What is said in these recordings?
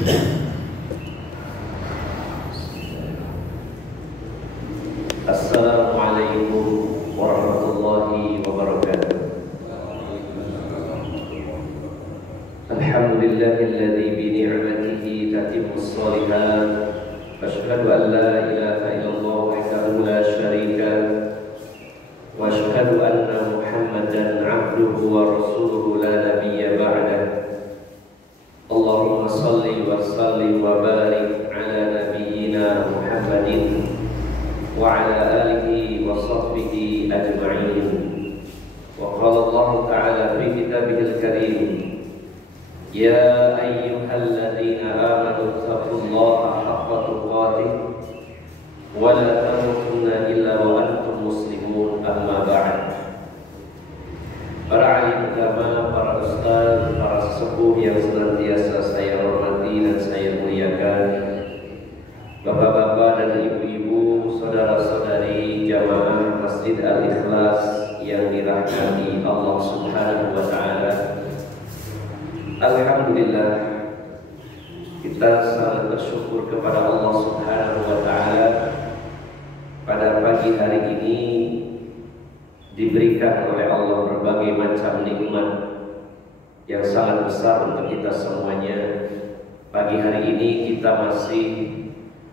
Assalamualaikum warahmatullahi wabarakatuh. Alhamdulillahilladzi bi ni'matihi tatimmus shalihat. Asyhadu an la ilaha illallah wahdahu la syarika wa asyhadu anna Muhammadan 'abduhu wa rasuluhu la nabiyya ba'dah. Allahumma shalli wa sallim wa barik ala nabiyyina Muhammadin wa ala alihi wa sahbihi ajma'in. Wa qala Allah ta'ala fi kitabihil karim, ya ayyuhalladzina amanu taqullaha haqqa tuqatih wa la tamutunna illa wa antum muslimun, amma ba'd. Para alim ulama, para ustaz, para sesepuh yang senantiasa saya hormati dan saya muliakan, bapak-bapak dan ibu-ibu, saudara-saudari jamaah Masjid Al-Ikhlas yang dirahmati Allah Subhanahu wa taala. Alhamdulillah, kita sangat bersyukur kepada Allah Subhanahu wa taala pada pagi hari ini diberikan oleh Allah berbagai macam nikmat yang sangat besar untuk kita semuanya. Pagi hari ini kita masih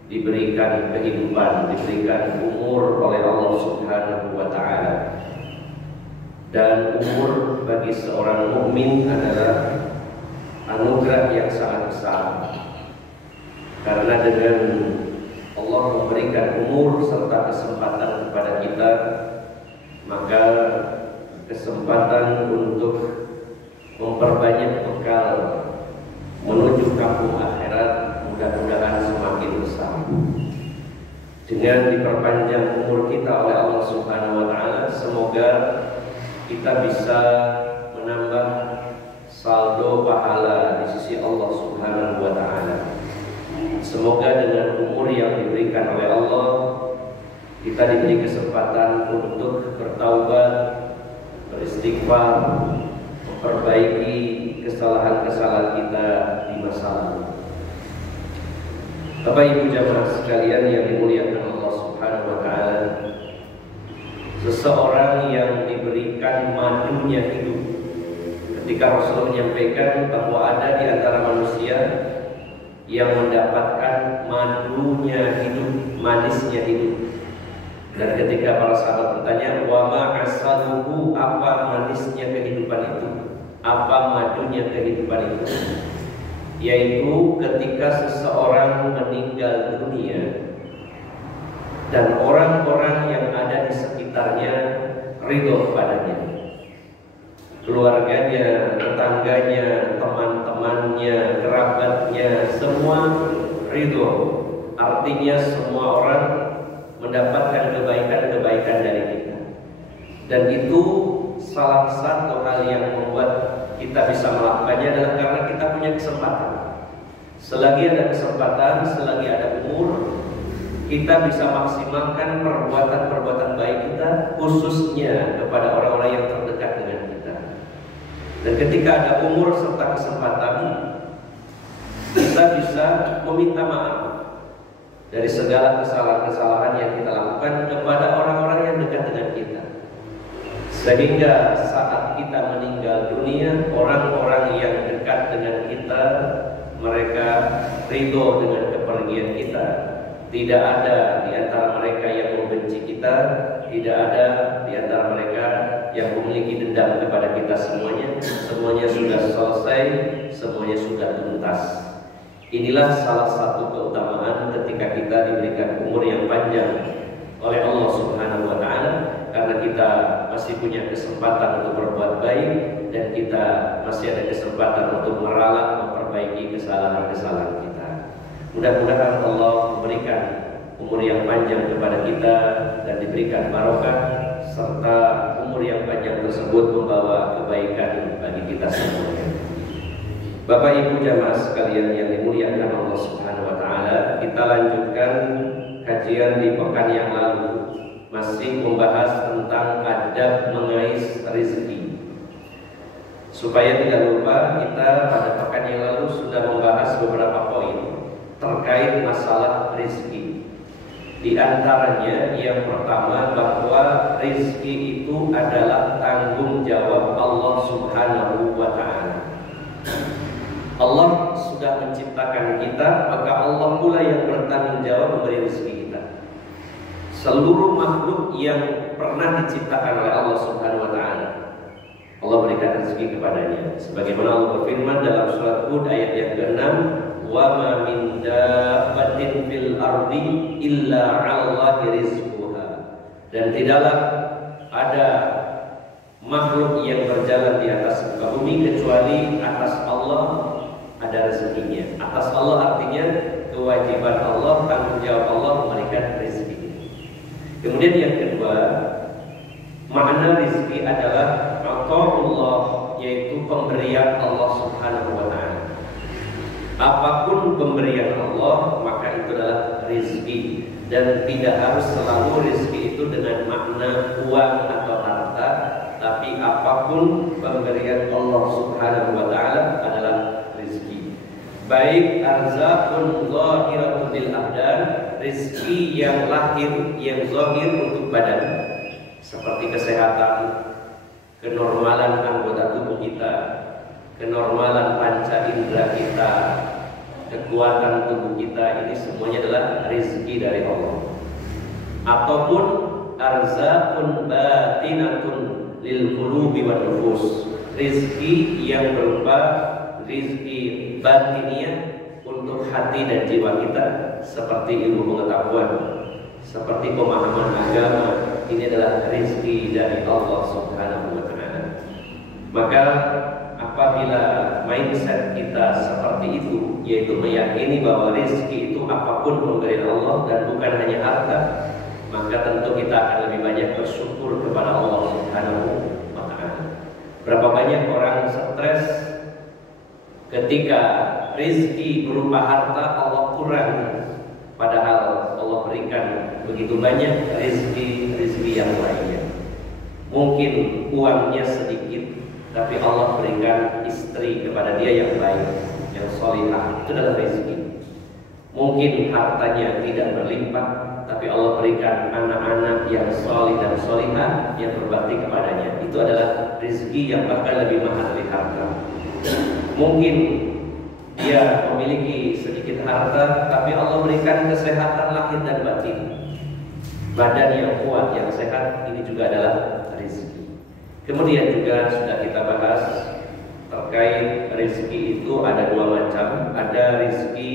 diberikan kehidupan, diberikan umur oleh Allah Subhanahu wa taala. Dan umur bagi seorang mukmin adalah anugerah yang sangat besar. Karena dengan Allah memberikan umur serta kesempatan kepada kita, maka kesempatan untuk memperbanyak bekal menuju kampung akhirat mudah-mudahan semakin besar. Dengan diperpanjang umur kita oleh Allah Subhanahu wa taala, semoga kita bisa menambah saldo pahala di sisi Allah Subhanahu wa taala. Semoga dengan umur yang diberikan oleh Allah, kita diberi kesempatan untuk bertaubat, beristighfar, memperbaiki kesalahan-kesalahan kita di masa lalu. Bapak Ibu jamaah sekalian yang dimuliakan Allah Subhanahu wa taala, seseorang yang diberikan madunya hidup, ketika Rasulullah menyampaikan bahwa ada di antara manusia yang mendapatkan madunya hidup, manisnya hidup. Dan ketika para sahabat bertanya, wa ma asaluhu, apa manisnya kehidupan itu, apa madunya kehidupan itu, yaitu ketika seseorang meninggal dunia dan orang-orang yang ada di sekitarnya ridho kepadanya, keluarganya, tetangganya, teman-temannya, kerabatnya, semua ridho. Artinya semua orang mendapatkan kebaikan-kebaikan dari kita. Dan itu salah satu hal yang membuat kita bisa melakukannya adalah karena kita punya kesempatan. Selagi ada kesempatan, selagi ada umur, kita bisa maksimalkan perbuatan-perbuatan baik kita, khususnya kepada orang-orang yang terdekat dengan kita. Dan ketika ada umur serta kesempatan, kita bisa meminta maaf dari segala kesalahan-kesalahan yang kita lakukan kepada orang-orang yang dekat dengan kita, sehingga saat kita meninggal dunia, orang-orang yang dekat dengan kita, mereka ridho dengan kepergian kita. Tidak ada di antara mereka yang membenci kita, tidak ada di antara mereka yang memiliki dendam kepada kita. Semuanya sudah selesai, semuanya sudah tuntas. Inilah salah satu keutamaan ketika kita diberikan umur yang panjang oleh Allah Subhanahu wa taala, karena kita masih punya kesempatan untuk berbuat baik dan kita masih ada kesempatan untuk meralat, memperbaiki kesalahan-kesalahan kita. Mudah-mudahan Allah memberikan umur yang panjang kepada kita dan diberikan barokah, serta umur yang panjang tersebut membawa kebaikan bagi kita semuanya. Bapak Ibu jamaah sekalian yang dimuliakan Allah Subhanahu wa taala, kita lanjutkan kajian di pekan yang lalu, masih membahas tentang adab mengais rezeki. Supaya tidak lupa, kita pada pekan yang lalu sudah membahas beberapa poin terkait masalah rezeki. Di antaranya yang pertama bahwa rezeki itu adalah tanggung jawab Allah Subhanahu wa Ta'ala. Allah sudah menciptakan kita, maka Allah pula yang bertanggung jawab memberi rezeki kita. Seluruh makhluk yang pernah diciptakan oleh Allah Subhanahu wa Ta'ala, Allah berikan rezeki kepadanya. Sebagaimana Allah berfirman dalam surat Hud ayat yang ke-6, "Wa ma min dabbatin fil ardi illa 'alallahi rizquha." Dan tidaklah ada makhluk yang berjalan di atas muka bumi kecuali atas Allah ada rezekinya. Atas Allah artinya kewajiban Allah, tanggung jawab Allah memberikan rezeki. Kemudian yang kedua, makna rezeki adalah Allah, yaitu pemberian Allah Subhanahu wa Ta'ala. Apapun pemberian Allah, maka itu adalah rezeki. Dan tidak harus selalu rezeki itu dengan makna uang atau harta, tapi apapun pemberian Allah Subhanahu wa Ta'ala adalah rezeki. Baik arzaqun zahiratun lil abdan, rezeki yang lahir, yang zahir untuk badan, seperti kesehatan, kenormalan anggota tubuh kita, kenormalan panca indera kita, kekuatan tubuh kita, ini semuanya adalah rezeki dari Allah. Ataupun arzaqun batinatun lil qulubi wan nufus, rezeki yang berupa rezeki batiniah untuk hati dan jiwa kita, seperti ilmu pengetahuan, seperti pemahaman agama. Ini adalah rezeki dari Allah Subhanahu wa Ta'ala. Maka apabila mindset kita seperti itu, yaitu meyakini bahwa rezeki itu apapun pemberian Allah dan bukan hanya harta, maka tentu kita akan lebih banyak bersyukur kepada Allah Subhanahu wa Ta'ala. Berapa banyak orang stres ketika rezeki berupa harta Allah kurang, padahal Allah berikan begitu banyak rezeki yang lainnya. Mungkin uangnya sedikit, tapi Allah berikan istri kepada dia yang baik, yang solihah, itu adalah rezeki. Mungkin hartanya tidak berlimpah, tapi Allah berikan anak-anak yang solih dan solihah yang berbakti kepadanya. Itu adalah rezeki yang bahkan lebih mahal dari harta. Mungkin dia memiliki sedikit harta, tapi Allah berikan kesehatan lahir dan batin, badan yang kuat, yang sehat. Ini juga adalah rezeki. Kemudian juga sudah kita bahas terkait rezeki itu ada dua macam. Ada rezeki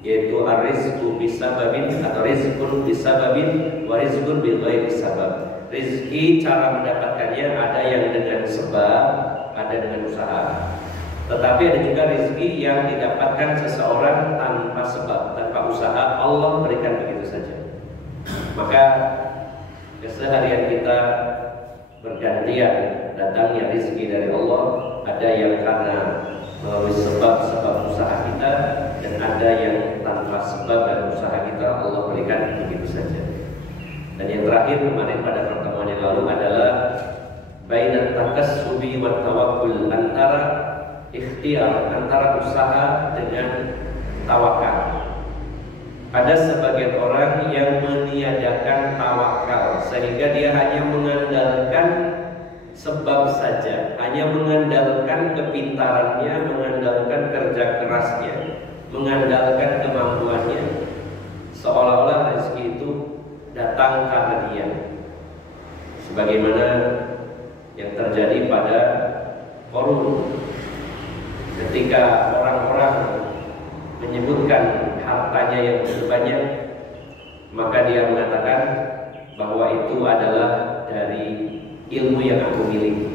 yaitu ar-rizqu bisababin atau rizqun bisababin wa rizqun bighairi sabab. Rezeki cara mendapatkannya ada yang dengan sebab, ada dengan usaha. Tetapi ada juga rezeki yang didapatkan seseorang tanpa sebab, tanpa usaha, Allah berikan begitu saja. Maka keseharian kita bergantian datangnya rezeki dari Allah. Ada yang karena melalui sebab-sebab usaha kita, dan ada yang tanpa sebab dan usaha kita Allah berikan begitu saja. Dan yang terakhir kemarin pada pertemuan yang lalu adalah bainat takassubi wa tawakkul, antara ikhtiar, antara usaha dengan tawakal. Ada sebagian orang yang meniadakan tawakal, sehingga dia hanya mengandalkan sebab saja, hanya mengandalkan kepintarannya, mengandalkan kerja kerasnya, mengandalkan kemampuannya, seolah-olah rezeki itu datang karena dia. Sebagaimana yang terjadi pada Qarun, ketika orang-orang menyebutkan hartanya yang begitu banyak, maka dia mengatakan bahwa itu adalah dari ilmu yang aku miliki.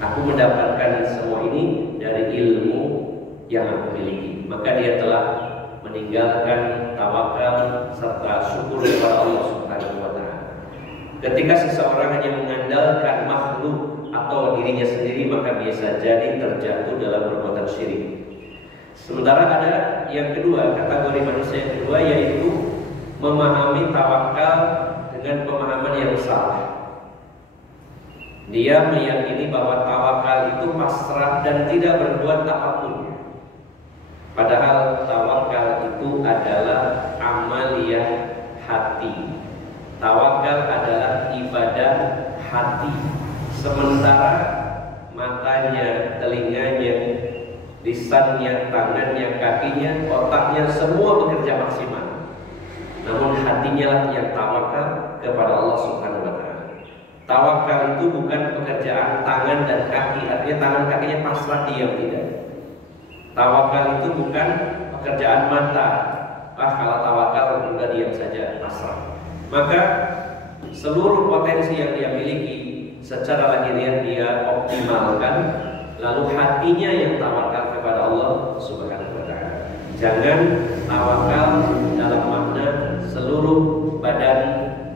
Aku mendapatkan semua ini dari ilmu yang aku miliki. Maka dia telah meninggalkan tawakal serta syukur kepada Allah Subhanahu wa Ta'ala. Ketika seseorang hanya mengandalkan makhluk atau dirinya sendiri, maka bisa jadi terjatuh dalam perbuatan syirik. Sementara ada yang kedua, kategori manusia yang kedua, yaitu memahami tawakal dengan pemahaman yang salah. Dia meyakini bahwa tawakal itu pasrah dan tidak berbuat apapun. Padahal tawakal itu adalah amaliyah hati. Tawakal adalah ibadah hati. Sementara matanya, telinganya, lisannya, tangannya, kakinya, otaknya semua bekerja maksimal. Namun hatinya lah yang tawakal kepada Allah Subhanahu wa Ta'ala. Tawakal itu bukan pekerjaan tangan dan kaki, artinya tangan kakinya pasrah diam, tidak. Tawakal itu bukan pekerjaan mata. Kalau tawakal udah diam saja, pasrah. Maka seluruh potensi yang dia miliki secara lahiriah dia optimalkan, lalu hatinya yang tawakal kepada Allah Subhanahu wa Ta'ala. Jangan tawakal dalam makna seluruh badan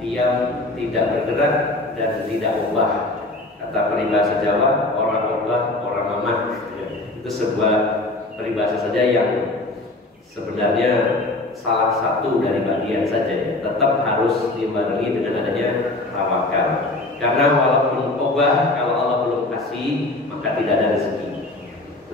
diam, tidak bergerak dan tidak ubah. Kata peribahasa Jawa, orang ubah, orang mamah. Itu sebuah peribahasa saja yang sebenarnya salah satu dari bagian saja, ya. Tetap harus dibarengi dengan adanya tawakal. Karena walaupun obah, kalau Allah belum kasih, maka tidak ada rezeki.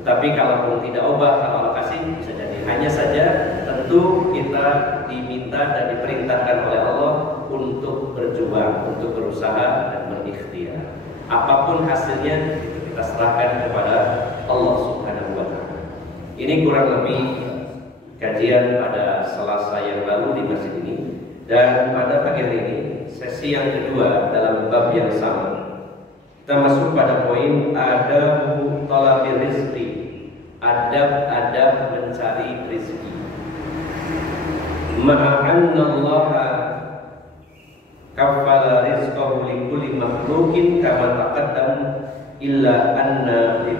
Tetapi kalaupun tidak obah, kalau Allah kasih, bisa jadi. Hanya saja tentu kita diminta dan diperintahkan oleh Allah untuk berjuang, untuk berusaha dan berikhtiar. Apapun hasilnya kita serahkan kepada Allah Subhanahu wa Ta'ala. Ini kurang lebih kajian pada Selasa yang lalu di masjid ini, dan pada pagi hari ini sesi yang kedua dalam bab yang sama. Kita masuk pada poin adab thalabil rizqi, adab-adab mencari rezeki. Ma'anna Allah kaffala rizqahu li kulli makhluqin kama taqaddam illa anna li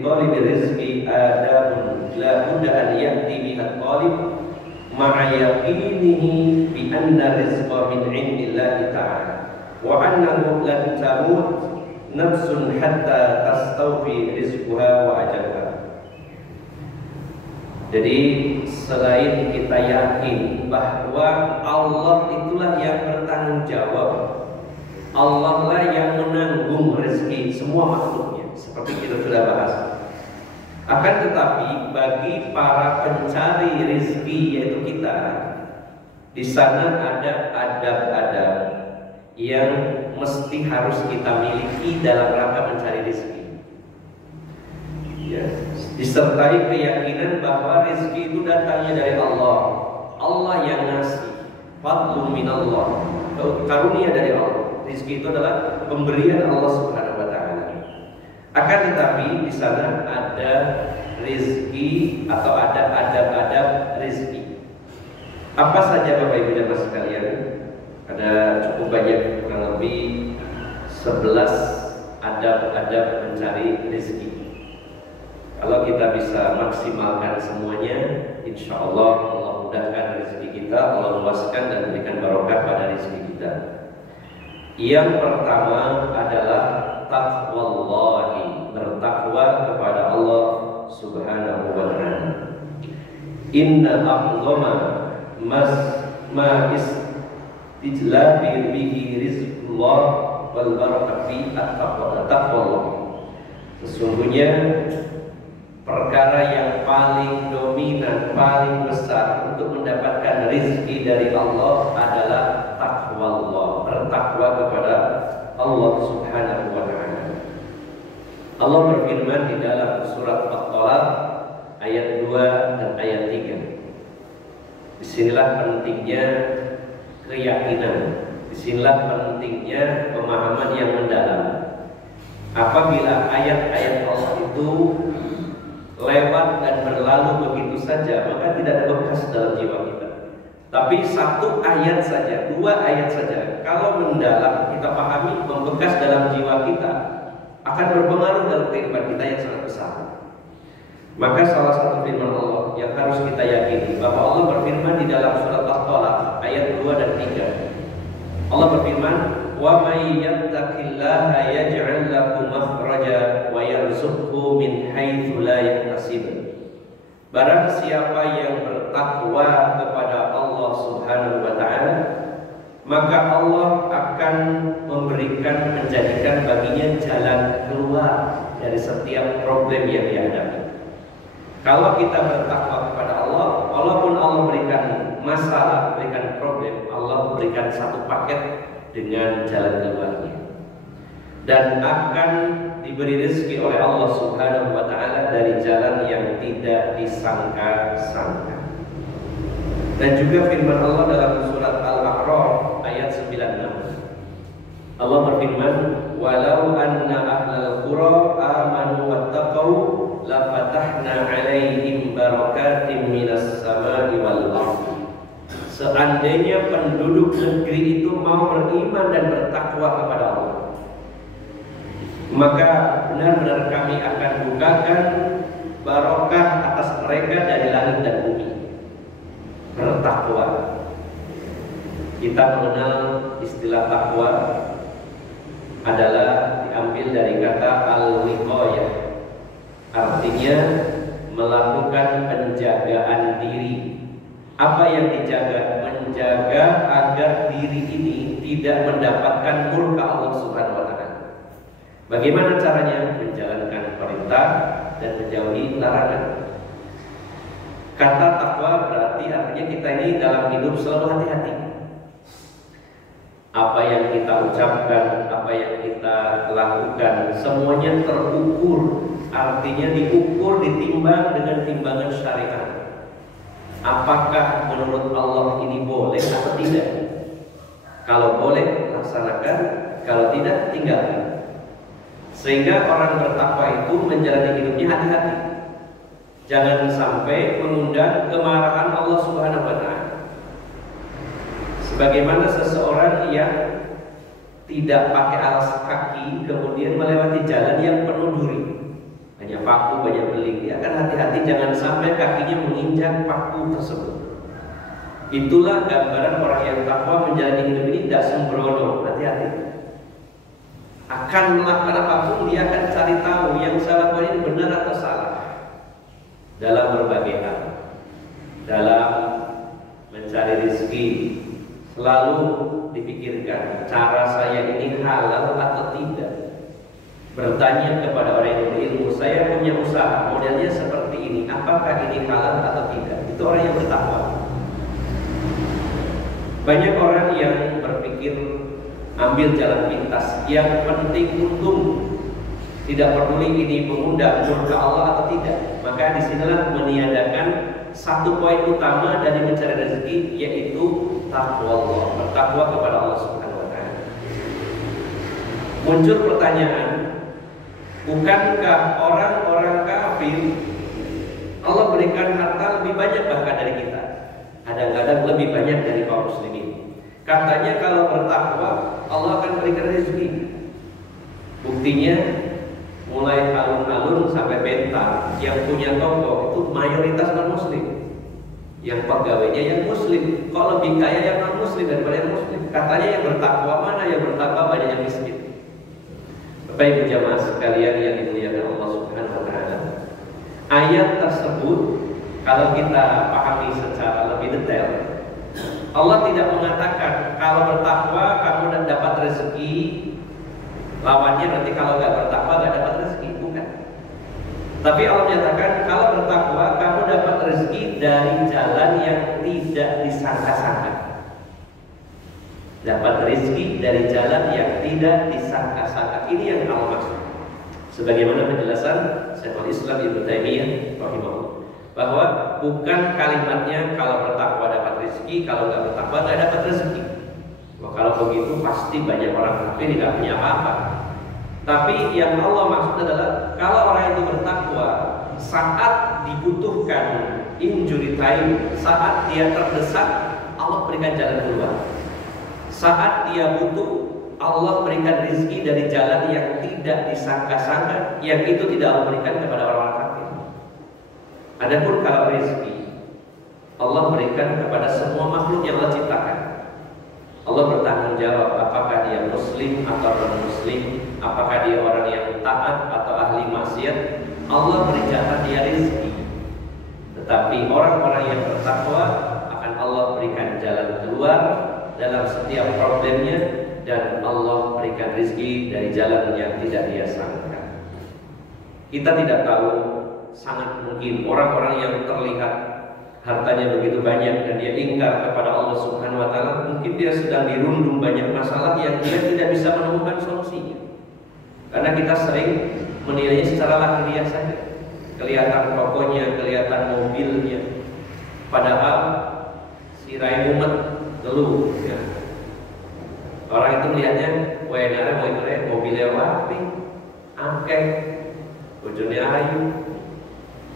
talibi rizqi adabun la budda an ya'ti biha talib ma'a yaqinihi bi anna rizqa min 'indillahi ta'ala wa annahu lan tamut nafsun hatta tastawfi rizquha wa ajalha. Jadi selain kita yakin bahwa Allah itulah yang bertanggung jawab, Allah lah yang menanggung rezeki semua makhluknya, seperti kita sudah bahas. Akan tetapi bagi para pencari rezeki yaitu kita, di sana ada adab-adab yang mesti harus kita miliki dalam rangka mencari rezeki. Ya, disertai keyakinan bahwa rezeki itu datangnya dari Allah. Allah yang ngasih, fadlun minallah, karunia dari Allah. Rezeki itu adalah pemberian Allah Subhanahu wa Ta'ala. Akan tetapi di sana ada rezeki atau ada adab-adab rezeki. Apa saja Bapak Ibu dan Mas sekalian? Ada cukup banyak, kurang lebih 11 adab-adab mencari rezeki. Kalau kita bisa maksimalkan semuanya, insya Allah Allah mudahkan rezeki kita, Allah luaskan dan berikan barokah pada rezeki kita. Yang pertama adalah taqwallahi, bertakwa kepada Allah Subhanahu wa Ta'ala. Inna a'zama ma istijlabi bihi rizqullah wal barakati at-taqwallah. Sesungguhnya perkara yang paling dominan, paling besar untuk mendapatkan rezeki dari Allah adalah takwa Allah, bertakwa kepada Allah Subhanahu wa Ta'ala. Allah berfirman di dalam surat At-Talaq ayat 2 dan ayat 3. Disinilah pentingnya keyakinan, disinilah pentingnya pemahaman yang mendalam. Apabila ayat-ayat Allah itu lewat dan berlalu begitu saja, maka tidak ada bekas dalam jiwa kita. Tapi satu ayat saja, 2 ayat saja, kalau mendalam kita pahami, membekas dalam jiwa kita, akan berpengaruh dalam kehidupan kita yang sangat besar. Maka salah satu firman Allah yang harus kita yakini, bahwa Allah berfirman di dalam surat At-Talaq ayat 2 dan 3. Allah berfirman, wa may yattaqillaha yaj'al lahu makhraja wa yarzuqhu min haitsu la yahtasib. Barang siapa yang bertakwa kepada Allah Subhanahu wa Ta'ala, maka Allah akan menjadikan baginya jalan keluar dari setiap problem yang dihadapi. Kalau kita bertakwa kepada Allah, walaupun Allah berikan masalah, berikan problem, Allah berikan satu paket dengan jalan keluarnya, dan akan diberi rezeki oleh Allah Subhanahu wa Ta'ala dari jalan yang tidak disangka-sangka. Dan juga firman Allah dalam surat Al-A'raf ayat 96. Allah berfirman, "Walau anna ahlal qura amanu wattaqau la fatahna 'alaihim barakatim minas sama'i wal ardh." Seandainya penduduk negeri itu mau beriman dan bertakwa kepada Allah, maka benar-benar kami akan bukakan barokah atas mereka dari langit dan bumi. Bertakwa. Kita mengenal istilah takwa adalah diambil dari kata al-wiqayah, artinya melakukan penjagaan diri. Apa yang dijaga? Menjaga agar diri ini tidak mendapatkan murka Allah Subhanahu wa Ta'ala. Bagaimana caranya? Menjalankan perintah dan menjauhi larangan. Kata takwa berarti artinya kita ini dalam hidup selalu hati-hati. Apa yang kita ucapkan, apa yang kita lakukan, semuanya terukur. Artinya diukur, ditimbang dengan timbangan syariat. Apakah menurut Allah ini boleh atau tidak? Kalau boleh, laksanakan. Kalau tidak, tinggalkan. Sehingga orang bertakwa itu menjalani hidupnya hati-hati. Jangan sampai mengundang kemarahan Allah Subhanahu wa Ta'ala. Sebagaimana seseorang yang tidak pakai alas kaki kemudian melewati jalan yang penuh duri, banyak paku, banyak beling, dia akan hati-hati jangan sampai kakinya menginjak paku tersebut. Itulah gambaran orang yang takwa menjalani hidup ini tidak sembrono, hati-hati. Akan melakukan apapun dia akan cari tahu yang saya lakukan ini benar atau salah. Dalam berbagai hal, dalam mencari rezeki, selalu dipikirkan cara saya ini halal atau tidak. Bertanya kepada orang yang berilmu, saya punya usaha modelnya seperti ini, apakah ini halal atau tidak? Itu orang yang bertakwa. Banyak orang yang berpikir ambil jalan pintas, yang penting untung, tidak peduli ini mengundang murka Allah atau tidak. Maka disinilah meniadakan satu poin utama dari mencari rezeki, yaitu takwa Allah, bertakwa kepada Allah Subhanahu wa Ta'ala. Muncul pertanyaan, bukankah orang-orang kafir Allah berikan harta lebih banyak bahkan dari kita? Kadang-kadang lebih banyak dari kaum muslimin. Katanya kalau bertakwa Allah akan berikan rezeki. Buktinya mulai alun-alun sampai Bentang yang punya toko itu mayoritas non-muslim, yang pegawainya yang muslim. Kok lebih kaya yang non-muslim daripada yang muslim? Katanya yang bertakwa mana? Yang bertakwa banyak yang miskin. Bapak Ibu jamaah sekalian yang dimuliakan Allah Subhanahu wa Ta'ala, ayat tersebut kalau kita pahami secara lebih detail, Allah tidak mengatakan kalau bertakwa kamu dapat rezeki, lawannya berarti kalau nggak bertakwa nggak dapat rezeki, bukan. Tapi Allah menyatakan kalau bertakwa kamu dapat rezeki dari jalan yang tidak disangka-sangka. Dapat rezeki dari jalan yang tidak disangka-sangka. Ini yang Allah maksud. Sebagaimana penjelasan Syekhul Islam Ibnu Taimiyah rahimahullah, bahwa bukan kalimatnya kalau bertakwa dapat rezeki, kalau nggak bertakwa nggak dapat rezeki. Wah, kalau begitu pasti banyak orang kafir tidak punya apa-apa. Tapi yang Allah maksud adalah kalau orang itu bertakwa saat dibutuhkan, injury time, saat dia terdesak, Allah berikan jalan keluar. Saat dia butuh, Allah berikan rezeki dari jalan yang tidak disangka-sangka, yang itu tidak Allah berikan kepada orang-orang kafir. Adapun kalau rezeki Allah berikan kepada semua makhluk yang Allah ciptakan. Allah bertanggung jawab apakah dia muslim atau non-muslim, apakah dia orang yang taat atau ahli maksiat. Allah berikan dia rezeki. Tetapi orang-orang yang bertakwa akan Allah berikan jalan keluar dalam setiap problemnya, dan Allah berikan rezeki dari jalan yang tidak dia sangka. Kita tidak tahu, sangat mungkin orang-orang yang terlihat hartanya begitu banyak dan dia ingkar kepada Allah Subhanahu wa taala, mungkin dia sedang dirundung banyak masalah yang dia tidak bisa menemukan solusinya. Karena kita sering menilainya secara lahiriah saja. Kelihatan tokonya, kelihatan mobilnya. Padahal si rai mumet ngeluh ya. Orang itu melihatnya, wah nara mau itu mobilnya wapi, akeh, bojone ayu,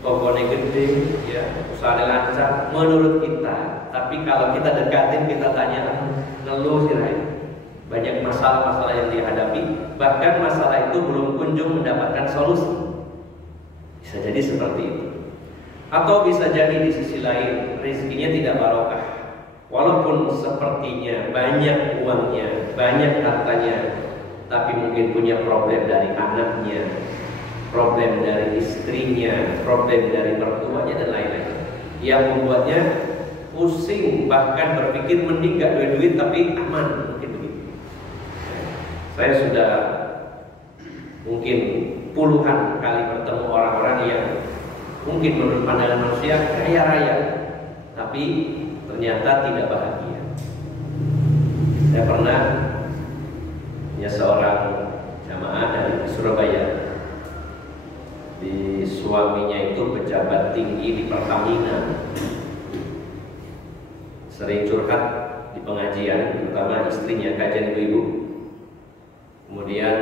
tokonya gede, ya, usahanya lancar menurut kita. Tapi kalau kita dekatin, kita tanya, ngeluh si rai. Banyak masalah-masalah yang dihadapi, bahkan masalah itu belum kunjung mendapatkan solusi. Bisa jadi seperti itu. Atau bisa jadi di sisi lain rezekinya tidak barokah. Walaupun sepertinya banyak uangnya, banyak hartanya, tapi mungkin punya problem dari anaknya, problem dari istrinya, problem dari mertuanya dan lain-lain, yang membuatnya pusing, bahkan berpikir mending gak duit-duit tapi aman. Saya sudah mungkin puluhan kali bertemu orang-orang yang mungkin menurut pandangan manusia kaya raya, tapi ternyata tidak bahagia. Saya pernah punya seorang jamaah dari Surabaya, di suaminya itu pejabat tinggi di Pertamina, sering curhat di pengajian, terutama istrinya, kajian ibu-ibu. Kemudian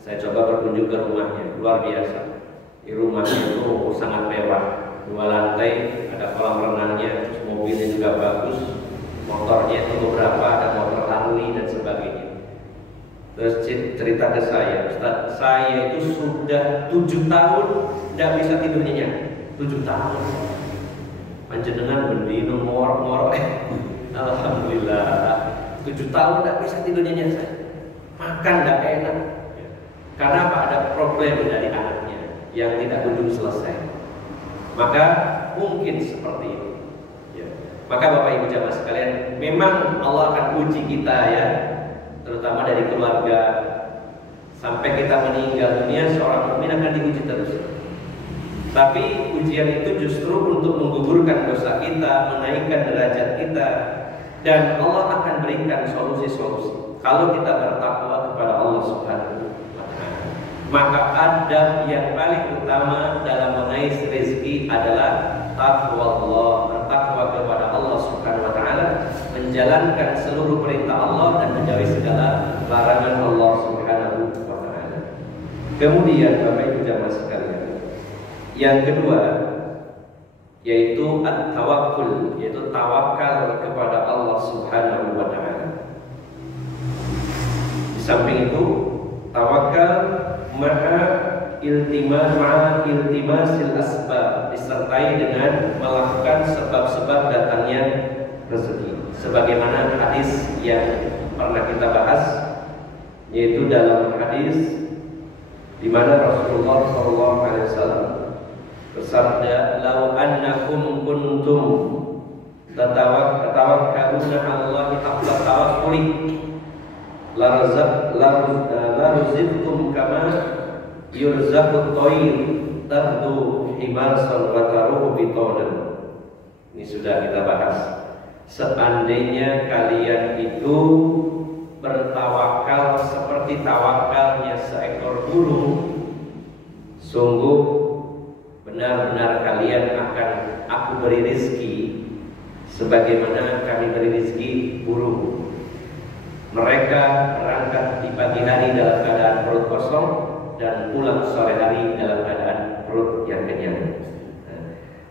saya coba berkunjung ke rumahnya, luar biasa. Di rumahnya itu sangat mewah, 2 lantai, ada kolam renangnya, terus mobilnya juga bagus, motornya itu beberapa, ada motor Harley dan sebagainya. Terus cerita ke saya, Ustaz, saya itu sudah 7 tahun tidak bisa tidur nyenyak. 7 tahun. Panjenengan bendino ngorok-ngorok. Alhamdulillah. 7 tahun tidak bisa tidur nyenyak saya. Makan tidak enak. Karena apa? Ada problem dari anaknya yang tidak kunjung selesai. Maka mungkin seperti itu. Ya. Maka Bapak Ibu jamaah sekalian, memang Allah akan uji kita ya, terutama dari keluarga. Sampai kita meninggal dunia, seorang mukmin akan diuji terus. Tapi ujian itu justru untuk menggugurkan dosa kita, menaikkan derajat kita, dan Allah akan berikan solusi-solusi kalau kita bertakwa kepada Allah Subhanahu wa taala. Maka adab yang paling utama dalam mengais rezeki adalah takwa Allah, bertakwa kepada Allah Subhanahu wa taala, menjalankan seluruh perintah Allah dan menjauhi segala larangan Allah Subhanahu wa taala. Kemudian Bapak Ibu jamaah sekalian, yang kedua yaitu at-tawakkul, yaitu tawakal kepada Allah Subhanahu wa taala. Di samping itu tawakal ma'a iltimasil asbab, disertai dengan melakukan sebab-sebab datangnya rezeki. Sebagaimana hadis yang pernah kita bahas, yaitu dalam hadis di mana Rasulullah SAW bersabda, "Lau annakum kuntum tatawakkaluna 'ala Allah haqqa tawakkuli larzaqtum kama yurzaqut tayr tahdu himarsan wa taruhu bitonan." Ini sudah kita bahas. Seandainya kalian itu bertawakal seperti tawakalnya seekor burung, sungguh benar-benar kalian akan aku beri rezeki sebagaimana kami beri rezeki burung. Mereka berangkat di pagi hari dalam keadaan perut kosong dan pulang sore hari dalam keadaan perut yang kenyang.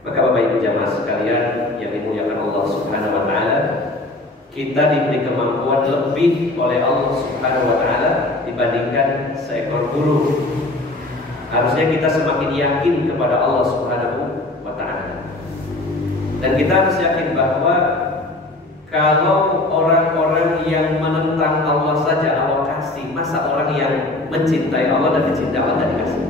Maka Bapak Ibu jamaah sekalian yang dimuliakan Allah Subhanahu wa taala, kita diberi kemampuan lebih oleh Allah Subhanahu wa taala dibandingkan seekor burung. Harusnya kita semakin yakin kepada Allah Subhanahu wa taala. Dan kita harus yakin bahwa kalau orang-orang yang menentang Allah saja Allah kasih, masa orang yang mencintai Allah dan dicintai Allah tidak dikasih?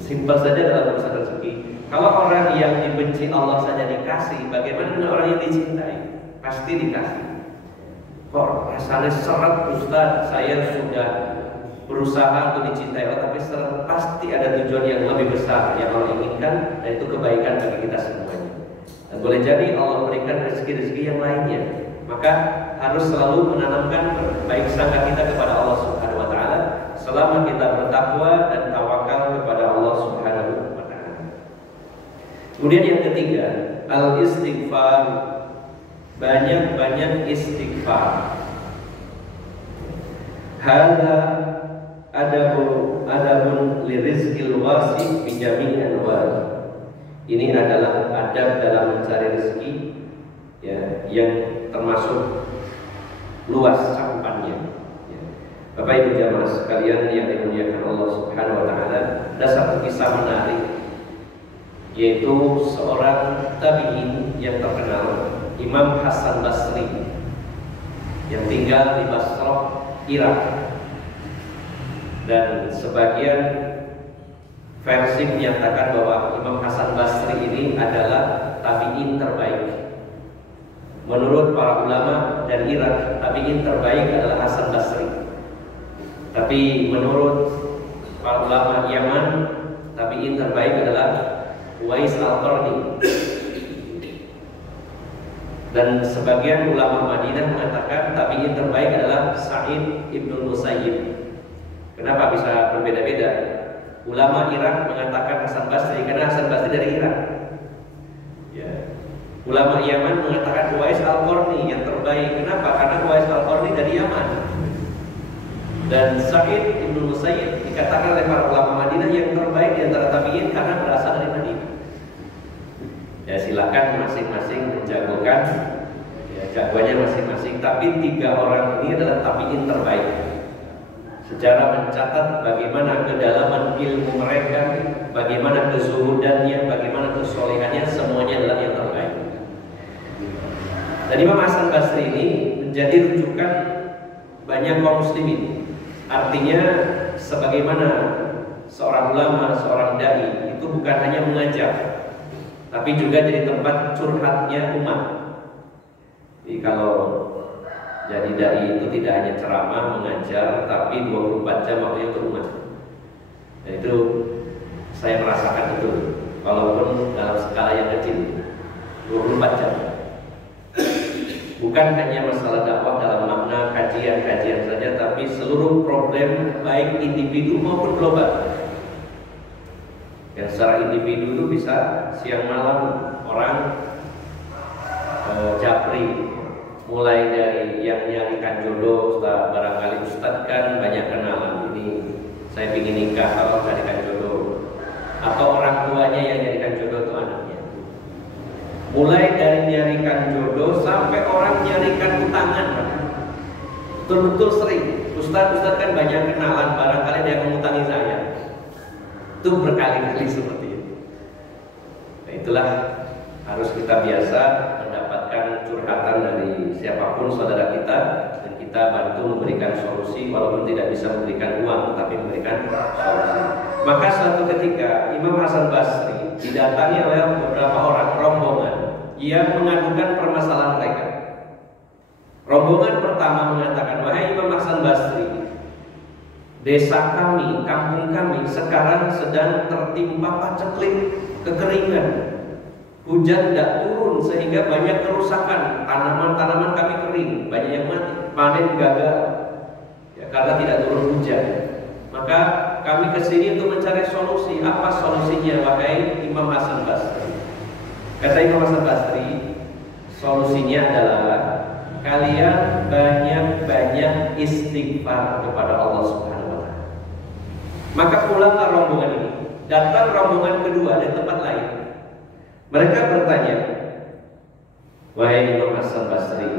Simpel saja dalam urusan rezeki. Kalau orang yang dibenci Allah saja dikasih, bagaimana dengan orang yang dicintai? Pasti dikasih. Kok rasanya seret Ustaz, saya sudah berusaha untuk dicintai Allah, tapi seret. Pasti ada tujuan yang lebih besar yang Allah inginkan, dan itu kebaikan bagi kita semuanya. Dan boleh jadi Allah berikan rezeki-rezeki yang lainnya. Maka harus selalu menanamkan baik sangka kita kepada Allah Subhanahu wa taala selama kita bertakwa dan tawakal kepada Allah Subhanahu wa taala. Kemudian yang ketiga, al-istighfar. Banyak-banyak istighfar. Hadza adabun lirizqil wasi bi jami'i anwar. Ini adalah adab dalam mencari rezeki, ya, yang termasuk luas cakupannya. Ya. Bapak Ibu jamaah sekalian yang dimuliakan Allah Subhanahu wa taala, ada satu kisah menarik, yaitu seorang tabi'in yang terkenal, Imam Hasan Basri, yang tinggal di Basrah, Irak. Dan sebagian versi menyatakan bahwa Imam Hasan Basri ini adalah tabi'in terbaik. Menurut para ulama dari Irak, tabi'in terbaik adalah Hasan Basri. Tapi menurut para ulama Yaman, tabi'in terbaik adalah Uwais Al-Qarni. Dan sebagian ulama Madinah mengatakan tabi'in terbaik adalah Sa'id Ibnu Musayyib. Kenapa bisa berbeda-beda? Ulama Irak mengatakan Hasan Basri karena Hasan Basri dari Irak. Ya. Ulama Yaman mengatakan Uwais Al-Qarni yang terbaik. Kenapa? Karena Uwais Al-Qarni dari Yaman. Dan Sa'id Ibnu Musayyib dikatakan oleh para ulama Madinah yang terbaik di antara tabi'in karena berasal dari Madinah. Ya, silakan masing-masing menjagokan, ya, jagoannya masing-masing. Tapi tiga orang ini adalah tabi'in terbaik. Secara mencatat bagaimana kedalaman ilmu mereka, bagaimana kezuhudannya, bagaimana kesolehannya, semuanya adalah yang terbaik. Dan Imam Hasan Basri ini menjadi rujukan banyak kaum muslimin. Artinya sebagaimana seorang ulama, seorang dai itu bukan hanya mengajar, tapi juga jadi tempat curhatnya umat. Jadi kalau jadi dai itu tidak hanya ceramah, mengajar, tapi 24 jam waktunya untuk umat. Dan itu saya merasakan itu, walaupun dalam skala yang kecil, 24 jam. Bukan hanya masalah dakwah dalam makna kajian-kajian saja, tapi seluruh problem baik individu maupun global. Yang secara individu itu bisa siang malam orang japri, mulai dari yang nyarikan jodoh, barangkali Ustadz kan banyak kenalan, ini saya ingin nikah, kalau carikan jodoh, atau orang tuanya yang nyarikan jodoh itu anaknya. Mulai dari nyarikan jodoh sampai orang nyarikan utangan, betul-betul sering. Ustadz kan banyak kenalan, barangkali dia mengutangi saya. Itu berkali-kali seperti itu. Nah, itulah harus kita biasa mendapatkan curhatan dari siapapun saudara kita, dan kita bantu memberikan solusi, walaupun tidak bisa memberikan uang, tetapi memberikan solusi. Maka suatu ketika Imam Hasan Basri didatangi oleh beberapa orang rombongan yang mengadukan permasalahan mereka. Rombongan pertama mengatakan, wahai Imam Hasan Basri, desa kami, kampung kami sekarang sedang tertimpa paceklik, kekeringan. Hujan tidak turun sehingga banyak kerusakan, tanaman-tanaman kami kering, banyak yang mati, panen gagal, ya, karena tidak turun hujan. Maka kami kesini untuk mencari solusi. Apa solusinya, wahai Imam Hasan Basri? Kata Imam Hasan Basri, solusinya adalah kalian banyak-banyak istighfar kepada Allah Subhanahu wa taala. Maka pulanglah rombongan ini. Datang rombongan kedua dari tempat lain. Mereka bertanya, wahai Imam Hasan Basri,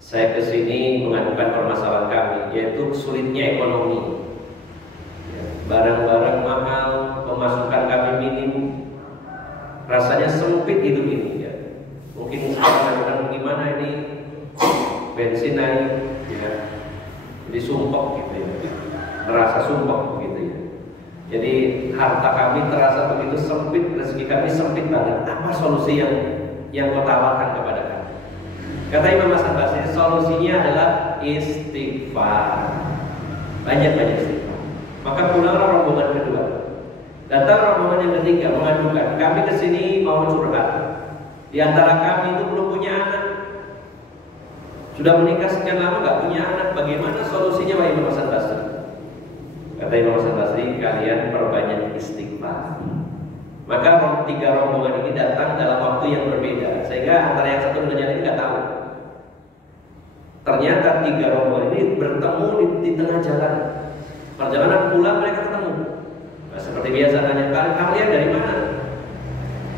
saya kesini mengadukan permasalahan kami, yaitu sulitnya ekonomi. Barang-barang mahal, pemasukan kami minim, rasanya sempit hidup ini. Ya. Mungkin saya mengatakan gimana ini, bensin naik, ya. Jadi sumpah gitu ya, merasa sumpah gitu ya. Jadi harta kami terasa begitu sempit, rezeki kami sempit banget. Apa solusi yang kau tawarkan kepada kami? Kata Imam Hasan Basri, solusinya adalah istighfar. Banyak-banyak istighfar. Maka pulanglah rombongan kedua. Datang rombongan yang ketiga mengadukan, kami kesini mau curhat. Di antara kami itu belum punya anak. Sudah menikah sekian lama nggak punya anak. Bagaimana solusinya, Pak Imam Hasan Basri? Kata Imam Hasan Basri, kalian perbanyak istighfar. Maka tiga rombongan ini datang dalam waktu yang berbeda, sehingga antara yang satu dengan yang lain nggak tahu. Ternyata tiga rombongan ini bertemu di tengah jalan. Perjalanan pulang mereka ketemu. Nah, seperti biasa nanya, kalian dari mana?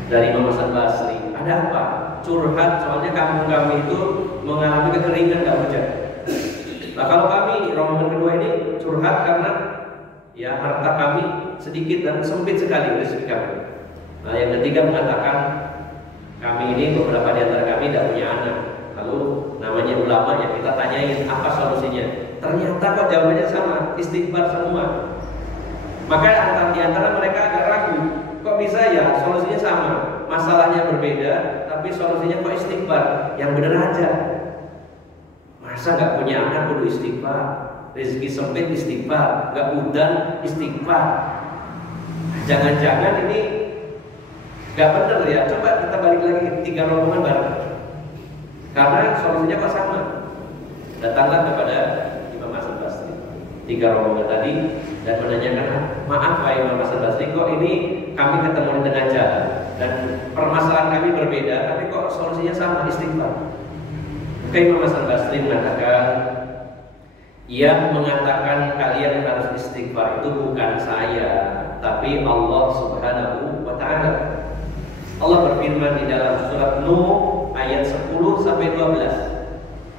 Dari Imam Hasan Basri. Ada apa? Curhat, soalnya kampung kami itu mengalami kekeringan, nggak hujan. Nah, kalau kami rombongan kedua ini curhat karena ya harta kami sedikit dan sempit sekali rezeki kami. Nah, yang ketiga mengatakan kami ini beberapa di antara kami tidak punya anak. Lalu namanya ulama yang kita tanyain apa solusinya. Ternyata kok jawabannya sama, istighfar semua. Maka di antara mereka agak ragu, kok bisa ya solusinya sama, masalahnya berbeda, tapi solusinya kok istighfar. Yang benar aja. Masa nggak punya anak kudu istighfar? Rezeki sempit istighfar, nggak udan istighfar. Jangan-jangan ini nggak benar ya. Coba kita balik lagi tiga rombongan bareng. Karena solusinya kok sama. Datanglah kepada Imam Hasan Basri, tiga rombongan tadi, dan menanyakan, maaf Pak Imam Hasan Basri, kok ini kami ketemu di tengah jalan dan permasalahan kami berbeda, tapi kok solusinya sama, istighfar. Maka Imam Hasan Basri mengatakan, yang mengatakan kalian harus istighfar itu bukan saya, tapi Allah Subhanahu wa Ta'ala. Allah berfirman di dalam surat Nuh ayat 10 sampai 12.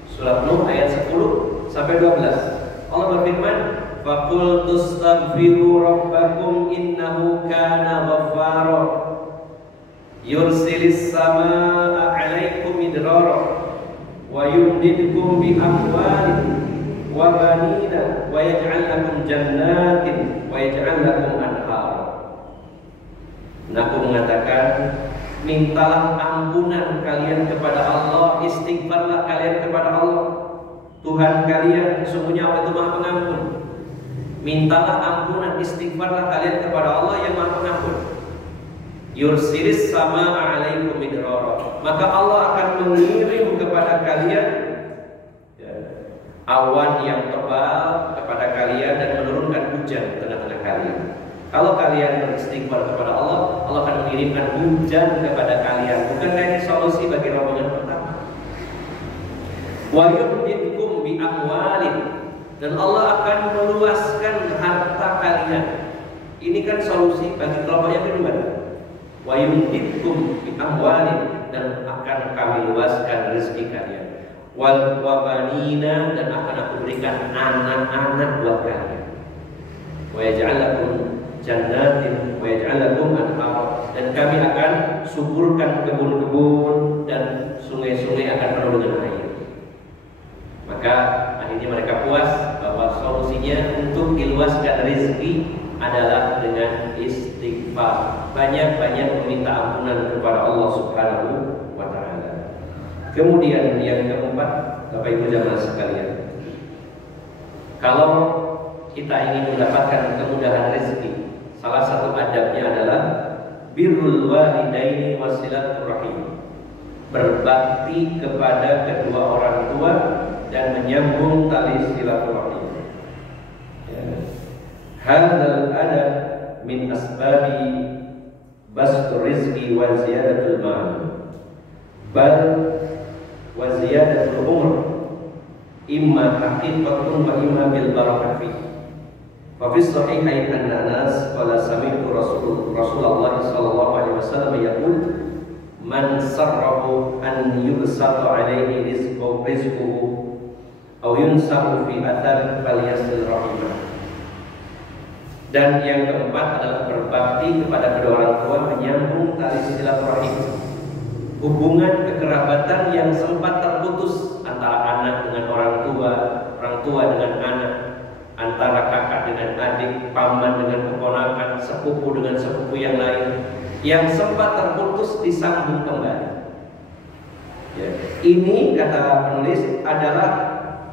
Surat Nuh ayat 10 sampai 12. Allah berfirman, "Faqul tastaghfiru rabbakum innahu kana ghaffara yursilis samaa'a 'alaikum midrara wa yumdidkum bi amwalin wa banina wa yaj'al lakum jannatin wa yaj'al lakum anhar." Nah, aku mengatakan, mintalah ampunan kalian kepada Allah, istighfarlah kalian kepada Allah Tuhan kalian, sesungguhnya Allah itu Maha Pengampun. Mintalah ampunan, istighfarlah kalian kepada Allah yang Maha Pengampun. Yursilis samaa'a 'alaikum midrara, maka Allah akan mengirim kepada kalian awan yang tebal kepada kalian dan menurunkan hujan di tengah-tengah kalian. Kalau kalian beristighfar kepada Allah, Allah akan mengirimkan hujan kepada kalian. Bukankah ini solusi bagi rombongan pertama? Wa yumdidkum bi amwalin, dan Allah akan meluaskan harta kalian. Ini kan solusi bagi kelompok yang kedua. Wa yumdidkum bi amwalin, dan akan kami luaskan rezeki kalian. Wal wabanina, dan akan aku berikan anak-anak buat kalian. Wa yaj'al lakum jannatin wa yaj'al lakum anhar, dan kami akan suburkan kebun-kebun dan sungai-sungai akan penuh dengan air. Maka akhirnya mereka puas bahwa solusinya untuk diluaskan rezeki adalah dengan istighfar. Banyak-banyak meminta ampunan kepada Allah Subhanahu wa Ta'ala. Kemudian yang keempat, Bapak Ibu jamaah sekalian, kalau kita ingin mendapatkan kemudahan rezeki, salah satu adabnya adalah birrul walidaini wasilaturrahim, berbakti kepada kedua orang tua dan menyambung tali silaturahim. Hadzal adab min asbabi bastur rizqi wa ziyadatul mal, bal wa ziyadatul umr, imma haqiqatun wa imma bil barakati. Wa fi sahihain anna Anas qala sami'tu Rasulullah sallallahu alaihi wasallam yaqul, man sarrahu an yubsata alaihi rizquhu aw yunsahu fi athar falyasil rahimah. Dan yang keempat adalah berbakti kepada kedua orang tua, menyambung tali silaturahim, hubungan kekerabatan yang sempat terputus antara anak dengan orang tua dengan anak, antara kakak dengan adik, paman dengan keponakan, sepupu dengan sepupu yang lain, yang sempat terputus disambung kembali. Ya. Ini kata penulis adalah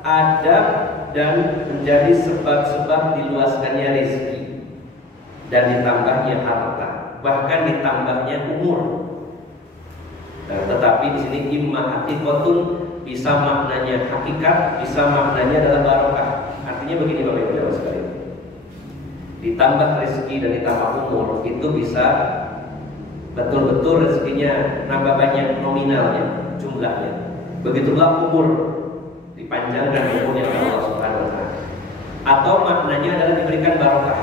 adab dan menjadi sebab-sebab diluaskannya rezeki dan ditambahnya harta, bahkan ditambahnya umur. Nah, tetapi di sini imma hakikatun, bisa maknanya hakikat, bisa maknanya adalah barokah. Artinya begini Bapak Ibu sekalian, ditambah rezeki dan ditambah umur itu bisa betul-betul rezekinya nambah banyak nominalnya, jumlahnya. Begitulah umur, dipanjangkan umurnya oleh Allah Subhanahu wa taala. Atau maknanya adalah diberikan barokah.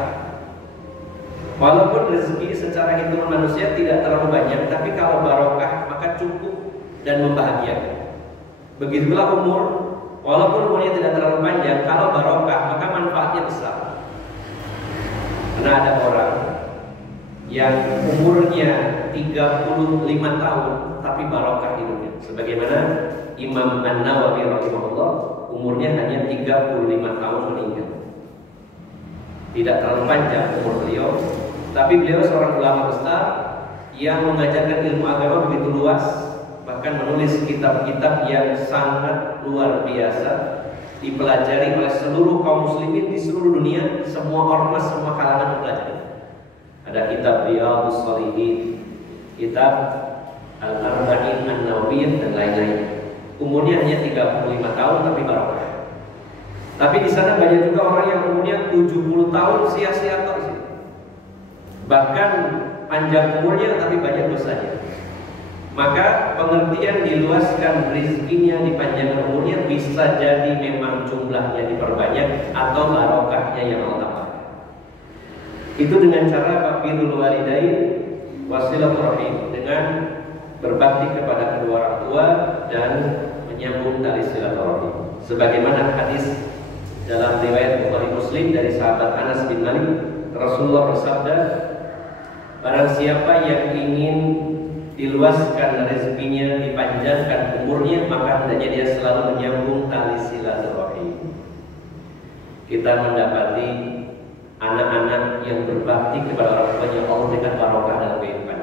Walaupun rezeki secara hitungan manusia tidak terlalu banyak, tapi kalau barokah maka cukup dan membahagiakan. Begitulah umur, walaupun umurnya tidak terlalu panjang, kalau barokah maka manfaatnya besar. Karena ada orang yang umurnya 35 tahun tapi barokah hidupnya. Sebagaimana Imam An-Nawawi rahimahullah, umurnya hanya 35 tahun meninggal. Tidak terlalu panjang umur beliau, tapi beliau seorang ulama besar yang mengajarkan ilmu agama begitu luas, bahkan menulis kitab-kitab yang sangat luar biasa, dipelajari oleh seluruh kaum muslimin di seluruh dunia, semua ormas, semua kalangan mempelajari. Ada kitab Riyadhus Shalihin, kitab Al-Arba'in An-Nawawiyah dan lain-lain. Umurnya hanya 35 tahun tapi barokah. Tapi di sana banyak juga orang yang umurnya 70 tahun sia-sia terus. Bahkan panjang umurnya tapi banyak dosanya. Maka pengertian diluaskan rezekinya, dipanjangkan umurnya bisa jadi memang jumlahnya diperbanyak atau barokahnya yang Allah tambahkan. Itu dengan cara birrul walidain wasilaturrahim, dengan berbakti kepada kedua orang tua dan menyambung tali silaturahim. Sebagaimana hadis dalam riwayat Bukhari Muslim dari sahabat Anas bin Malik, Rasulullah bersabda, barang siapa yang ingin diluaskan rezekinya, dipanjangkan umurnya, maka hendaknya dia selalu menyambung tali silaturahim. Kita mendapati anak-anak yang berbakti kepada orang tuanya, Allah berikan barokah dalam kehidupan,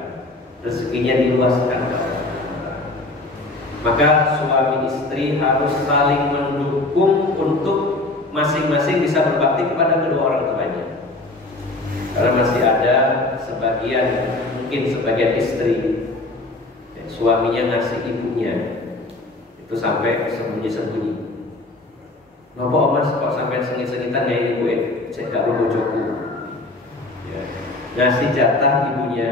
rezekinya diluaskan. Maka suami istri harus saling mendukung untuk masing-masing bisa berbakti kepada kedua orang tuanya. Karena masih ada sebagian, mungkin sebagian istri, suaminya ngasih ibunya itu sampai sembunyi-sembunyi. Napa Mas kok sampai sengit-sengitan kayak ibu cek karo bojoku. Ya. Ngasih jatah ibunya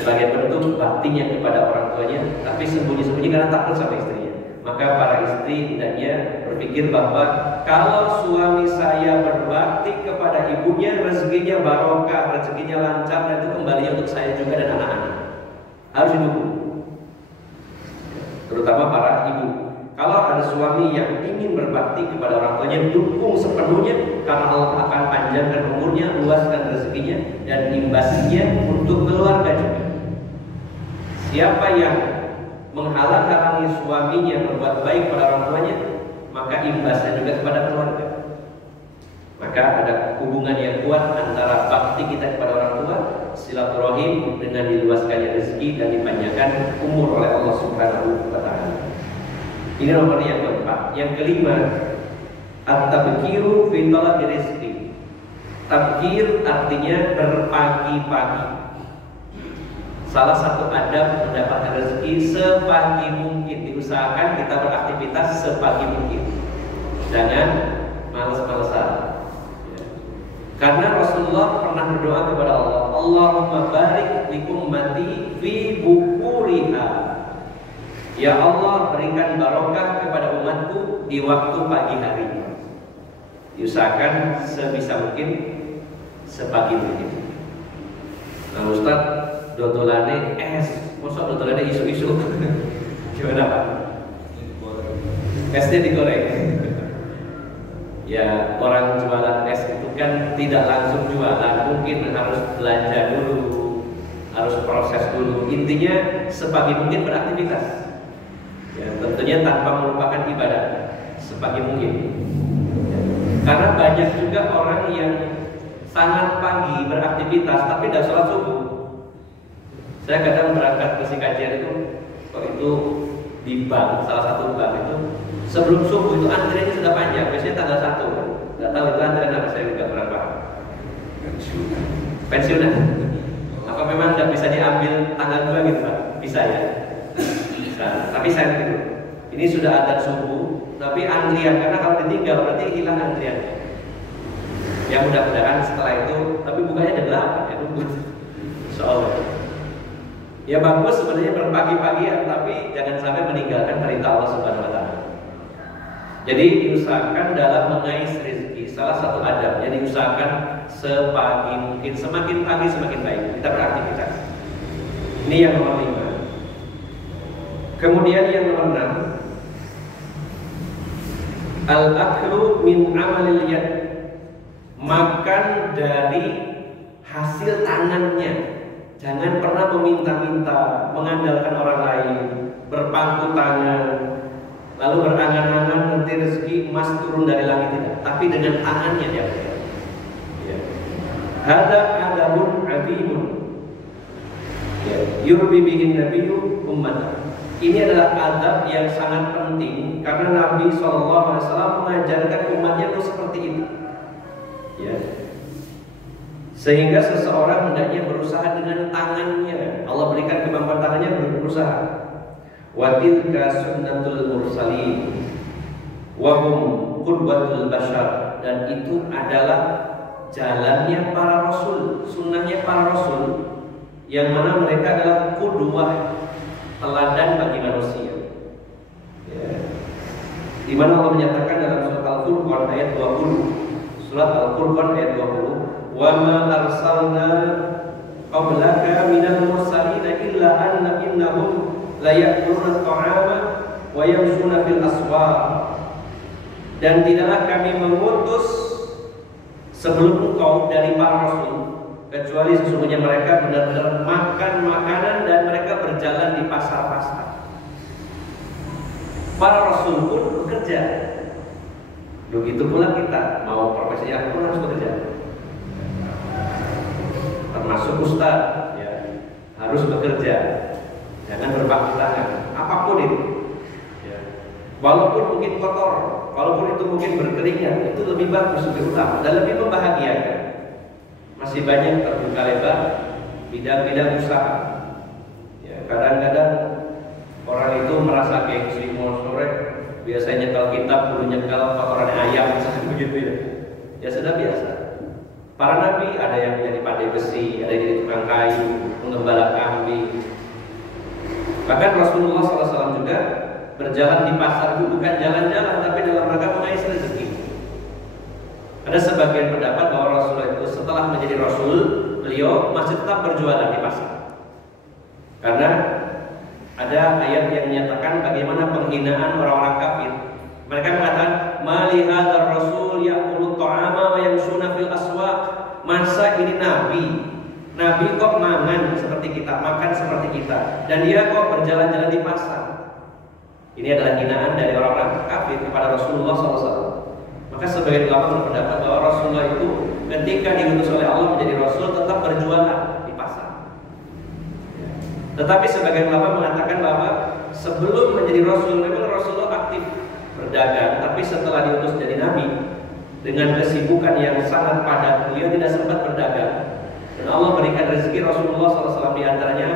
sebagai bentuk baktinya kepada orang tuanya, tapi sembunyi-sembunyi karena takut sama istrinya. Maka para istri hendaknya berpikir bahwa kalau suami saya berbakti kepada ibunya, rezekinya barokah, rezekinya lancar, dan itu kembalinya untuk saya juga dan anak-anak. Harus didukung, terutama para ibu. Kalau ada suami yang ingin berbakti kepada orang tuanya, dukung sepenuhnya, karena Allah akan panjangkan umurnya, luaskan rezekinya, dan imbasnya untuk keluarga juga. Siapa yang menghalang-halangi suaminya berbuat baik pada orang tuanya, maka imbasnya juga kepada keluarga. Maka ada hubungan yang kuat antara bakti kita kepada orang tua, silaturahim, dengan diluaskannya rezeki dan dipanjangkan umur oleh Allah Subhanahu wa taala. Ini nomor yang keempat. Yang kelima, at-tabkiru fi talabi rizqi. Tabkir artinya berpagi-pagi. Salah satu adab mendapatkan rezeki sepagi mungkin, diusahakan kita beraktivitas sepagi mungkin. Jangan malas-malasan. Karena Rasulullah pernah berdoa kepada Allah, Allahumma barik li ummati fi bukuriha. Ya Allah, berikan barokah kepada umatku di waktu pagi hari. Diusahakan sebisa mungkin sepagi mungkin. Nah Ustaz, dodolane es, masa dodolane isu-isu? Gimana Pak? Esnya digoreng. Ya, orang jualan es itu kan tidak langsung jualan, mungkin harus belanja dulu, harus proses dulu. Intinya sepagi mungkin beraktivitas. Ya, tentunya tanpa melupakan ibadah, sepagi mungkin. Karena banyak juga orang yang sangat pagi beraktivitas tapi tidak sholat subuh. Saya kadang berangkat ke si kajian itu, kok itu di bank, salah satu bank itu sebelum subuh itu antriannya sudah panjang. Biasanya tanggal 1 kan. Nggak tahu itu antrian apa, saya juga kurang paham. Pensiunan. Apa memang nggak bisa diambil tanggal 2 gitu Pak? Bisa ya? Bisa. Tapi saya gitu. Ini sudah adzan subuh, tapi antrian karena kalau ditinggal berarti hilang antriannya. Ya mudah-mudahan setelah itu, tapi bukanya jam 8 ya nunggu. Soalnya. Ya bagus sebenarnya berpagi-pagian, tapi jangan sampai meninggalkan perintah Allah Subhanahu wa taala. Jadi diusahakan dalam mengais rezeki, salah satu adabnya diusahakan sepagi mungkin, semakin pagi semakin baik kita beraktivitas. Ini yang nomor 5. Kemudian yang nomor 6, al-aklu min amalil yad, makan dari hasil tangannya. Jangan pernah meminta-minta, mengandalkan orang lain, berpangku tangan, lalu berangan-angan nanti rezeki emas turun dari langit, tidak. Tapi dengan tangannya dia. Ya. Hada adabun azimun. Ya. Yurbi bihin nabiyyu ummah. Ini adalah adab yang sangat penting karena Nabi SAW mengajarkan umatnya itu seperti itu. Ya. Sehingga seseorang hendaknya berusaha dengan tangannya. Allah berikan kemampuan tangannya berusaha. Wa tilka sunnatul mursalin wa hum qudwatul bashar, dan itu adalah jalannya para rasul, sunnahnya para rasul, yang mana mereka adalah qudwah, teladan bagi manusia. Ya. Di mana Allah menyatakan dalam surat Al-Furqan ayat 20. Surat Al-Furqan ayat 20. Wa ma arsalna qablaka minal mursalina illa innahum la ya'kuluna at-ta'ama wa yamshuna fil aswaq. Dan tidaklah kami mengutus sebelum engkau dari para rasul kecuali sesungguhnya mereka benar-benar makan makanan dan mereka berjalan di pasar-pasar. Para rasul pun bekerja. Begitu pula kita mau profesi apa pun harus bekerja. Termasuk ustaz, ya, harus bekerja, jangan berpangku tangan, apapun itu. Ya. Walaupun mungkin kotor, walaupun itu mungkin berkeringat, itu lebih bagus, lebih utama dan lebih membahagiakan. Masih banyak terbuka lebar bidang-bidang usaha. Ya, kadang-kadang orang itu merasa gengsi mau sore, biasanya kalau kitab perlu nyekal kotoran ayam, begitu ya. Ya sudah biasa. Para nabi ada yang menjadi pandai besi, ada yang jadi tukang kayu, menggembala kambing. Bahkan Rasulullah SAW juga berjalan di pasar, bukan jalan-jalan, tapi dalam rangka mengais rezeki. Ada sebagian pendapat bahwa Rasulullah itu setelah menjadi Rasul, beliau masih tetap berjualan di pasar. Karena ada ayat yang menyatakan bagaimana penghinaan orang-orang kafir. Mereka mengatakan, "Mali hadzal rasul ya'kulu ta'ama wa yamshuna fil aswaq." Masa ini Nabi kok mangan seperti kita, makan seperti kita, dan dia kok berjalan-jalan di pasar. Ini adalah hinaan dari orang-orang kafir kepada Rasulullah SAW. Maka sebagian ulama berpendapat bahwa Rasulullah itu ketika diutus oleh Allah menjadi Rasul tetap berjualan di pasar. Tetapi sebagian ulama mengatakan bahwa sebelum menjadi Rasul memang Rasulullah aktif berdagang, tapi setelah diutus jadi Nabi dengan kesibukan yang sangat padat, beliau tidak sempat berdagang. Dan Allah berikan rezeki Rasulullah SAW diantaranya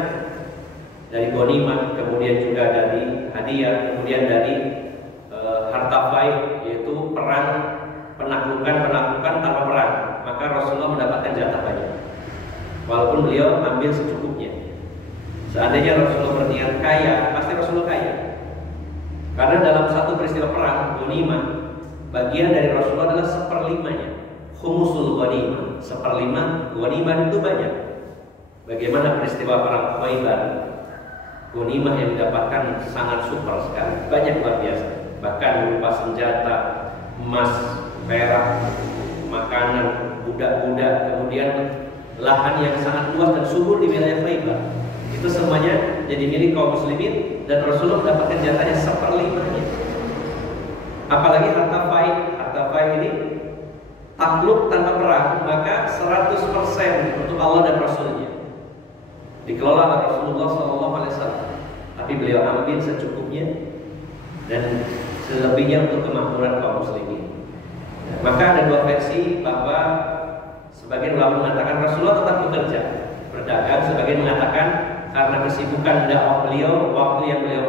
dari ghanimah, kemudian juga dari hadiah, kemudian dari harta faid, yaitu perang, penaklukan tanpa perang. Maka Rasulullah mendapatkan jatah banyak, walaupun beliau ambil secukupnya. Seandainya Rasulullah berniat kaya, pasti Rasulullah kaya. Karena dalam satu peristiwa perang, ghanimah, bagian dari Rasulullah adalah 1/5-nya. Khumusul ghanimah, 1/5 ghanimah itu banyak. Bagaimana peristiwa perang Khaybar, ghanimah yang didapatkan sangat super sekali, banyak luar biasa. Bahkan berupa senjata, emas, perak, makanan, budak-budak, kemudian lahan yang sangat luas dan subur di wilayah Khaybar. Itu semuanya jadi milik kaum muslimin dan Rasulullah mendapatkan jatahnya 1/5-nya. Apalagi harta faid ini takluk tanpa perang, maka 100% untuk Allah dan Rasulnya dikelola oleh Rasulullah SAW. tapi beliau ambil secukupnya dan selebihnya untuk kemakmuran kaum muslimin. Maka ada dua versi bahwa sebagian ulama mengatakan Rasulullah tetap bekerja berdagang, sebagian mengatakan karena kesibukan dakwah beliau, waktu yang beliau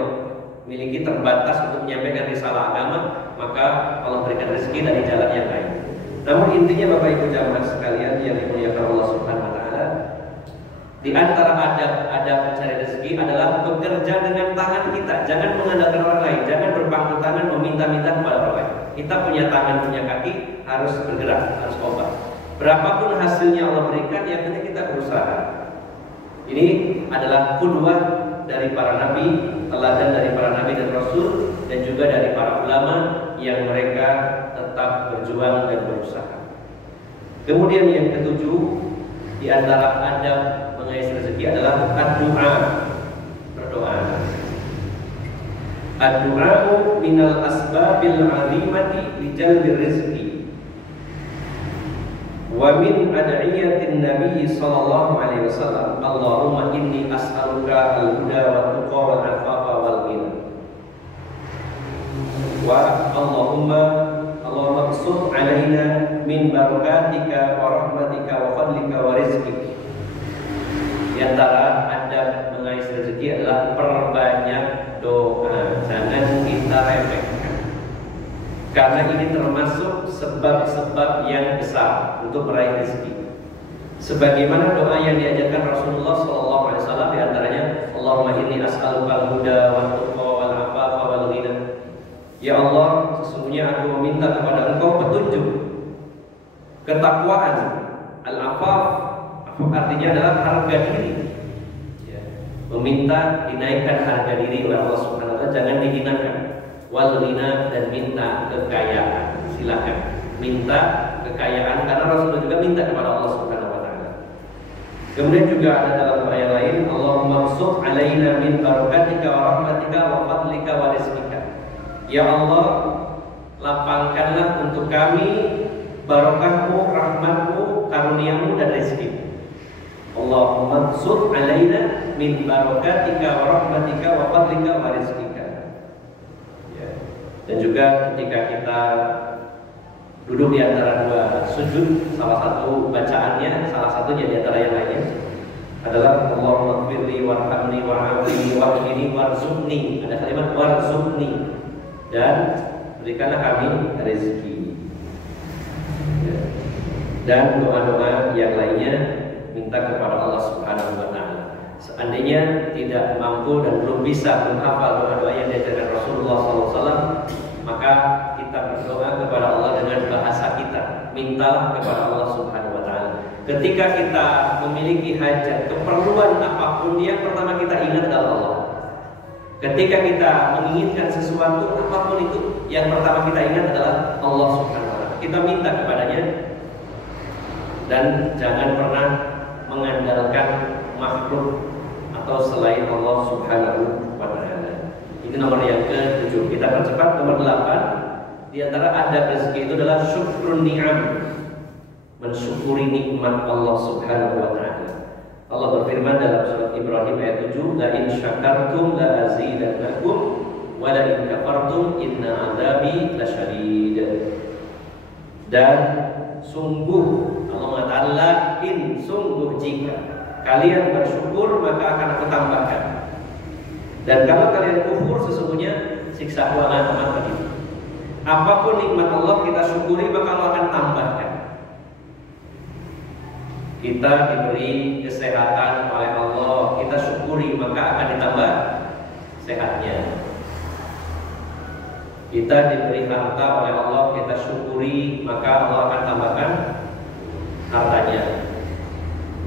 miliki terbatas untuk menyampaikan risalah agama, maka Allah berikan rezeki dari jalan yang lain. Namun intinya Bapak Ibu jamaah sekalian yang dimuliakan Allah Subhanahu wa taala, di antara adab mencari rezeki adalah bekerja dengan tangan kita. Jangan mengandalkan orang lain, jangan berpangku tangan meminta-minta kepada orang lain. Kita punya tangan, punya kaki, harus bergerak, harus kompak. Berapapun hasilnya Allah berikan, yang penting kita berusaha. Ini adalah qudwah dari para nabi, teladan dari para nabi dan rasul, dan juga dari para ulama yang mereka tetap berjuang dan berusaha. Kemudian yang ketujuh, di antara adab mengais rezeki adalah ad-du'a, berdoa. Ad-du'a'u minal asbabil 'azimati li jalbir rizqi. Wa min ad'iyatin Nabi sallallahu alaihi wasallam, Allahumma inni as'aluka al-huda wa tuqa wal 'afafa wal ghina. Wa Allahumma absut 'alaina min barakatika wa rahmatika wa fadlika wa rizqika. Di antara adab mengais rezeki adalah perbanyak doa. Jangan kita remehkan, karena ini termasuk sebab-sebab yang besar untuk meraih rezeki. Sebagaimana doa yang diajarkan Rasulullah SAW, di antaranya Allahumma inni as'alukal huda wa tuqa wal 'afafa wal ghina. Ya Allah, sesungguhnya aku meminta kepada Engkau petunjuk, ketakwaan. Al-'afaf artinya adalah harga diri. Meminta dinaikkan harga diri oleh Allah Subhanahu wa taala, jangan dihinakan. Wal ghina, dan minta kekayaan. Silakan minta kekayaan, karena Rasulullah juga minta kepada Allah Subhanahu wa taala. Kemudian juga ada dalam doa yang lain, Allahumma absut 'alaina min barakatika wa rahmatika wa fadlika wa rizqika. Ya Allah, lapangkanlah untuk kami barakahmu, rahmatmu, karuniamu dan rezekimu. Allahumma absut 'alaina min barakatika wa rahmatika wa fadlika wa rizqika. Ya. Dan juga ketika kita duduk di antara dua sujud, salah satu bacaannya, salah satunya di antara yang lainnya adalah Allahumma ighfirli warhamni wa'afini wahdini warzuqni. Ada kalimat warzuqni, dan berikanlah kami rezeki. Ya. Dan doa-doa yang lainnya minta kepada Allah Subhanahu wa taala. Seandainya tidak mampu dan belum bisa menghafal doa-doa yang diajarkan Rasulullah SAW, maka kita berdoa kepada Allah dengan bahasa kita. Mintalah kepada Allah Subhanahu wa taala. Ketika kita memiliki hajat, keperluan apapun, yang pertama kita ingat adalah Allah. Ketika kita menginginkan sesuatu apapun itu, yang pertama kita ingat adalah Allah Subhanahu wa taala. Kita minta kepadanya, dan jangan pernah mengandalkan makhluk atau selain Allah Subhanahu wa taala. Itu nomor yang ke-7. Kita percepat. Nomor 8, di antara adab rezeki itu adalah syukrun ni'am, mensyukuri nikmat Allah Subhanahu wa taala. Allah berfirman dalam surat Ibrahim ayat 7, la in syakartum la azidannakum wa la in kafartum inna 'adzabi lasyadid. Dan sungguh, Allah mengatakan in, sungguh jika kalian bersyukur maka akan aku tambahkan, dan kalau kalian kufur sesungguhnya siksaku akan amat pedih. Apapun nikmat Allah kita syukuri, maka Allah akan tambahkan. Kita diberi kesehatan oleh Allah, kita syukuri, maka akan ditambah sehatnya. Kita diberi harta oleh Allah, kita syukuri, maka Allah akan tambahkan hartanya.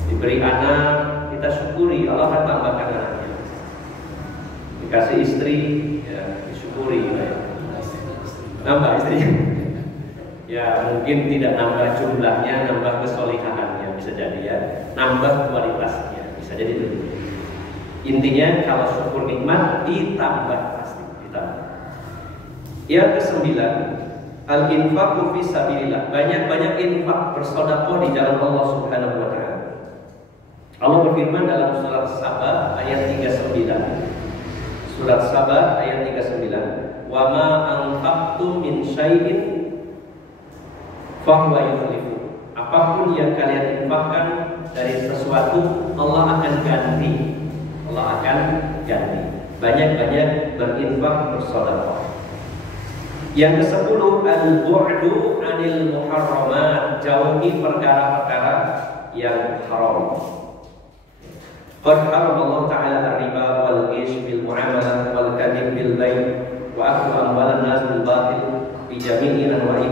Diberi anak, kita syukuri, Allah akan tambahkan anaknya. Dikasih istri, ya disyukuri, ya. Nambah istri. Ya mungkin tidak nambah jumlahnya, nambah kesolihahannya, bisa jadi ya. Nambah kualitasnya, bisa jadi begitu. Intinya kalau syukur nikmat ditambah, pasti ditambah. Yang ke-9, al-infaqu fi sabilillah. Banyak-banyak infak, bersedekah di jalan Allah Subhanahu wa taala. Allah berfirman dalam surat Saba ayat 39, Surat Saba ayat 39. Wa ma anfaqtum min syai'in fa huwa yukhlifu. Apapun yang kalian infakkan dari sesuatu, Allah akan ganti. Allah akan ganti. Banyak-banyak berinfak, bersedekah. Yang ke-10, al-bu'du 'anil muharramat, jauhi perkara-perkara yang haram. Qad harama Allah Ta'ala ar-riba wal ghish bil muamalah wal kadhib bil bay' wa aklu amwalan nas bil batil bi jami'i anwa'i.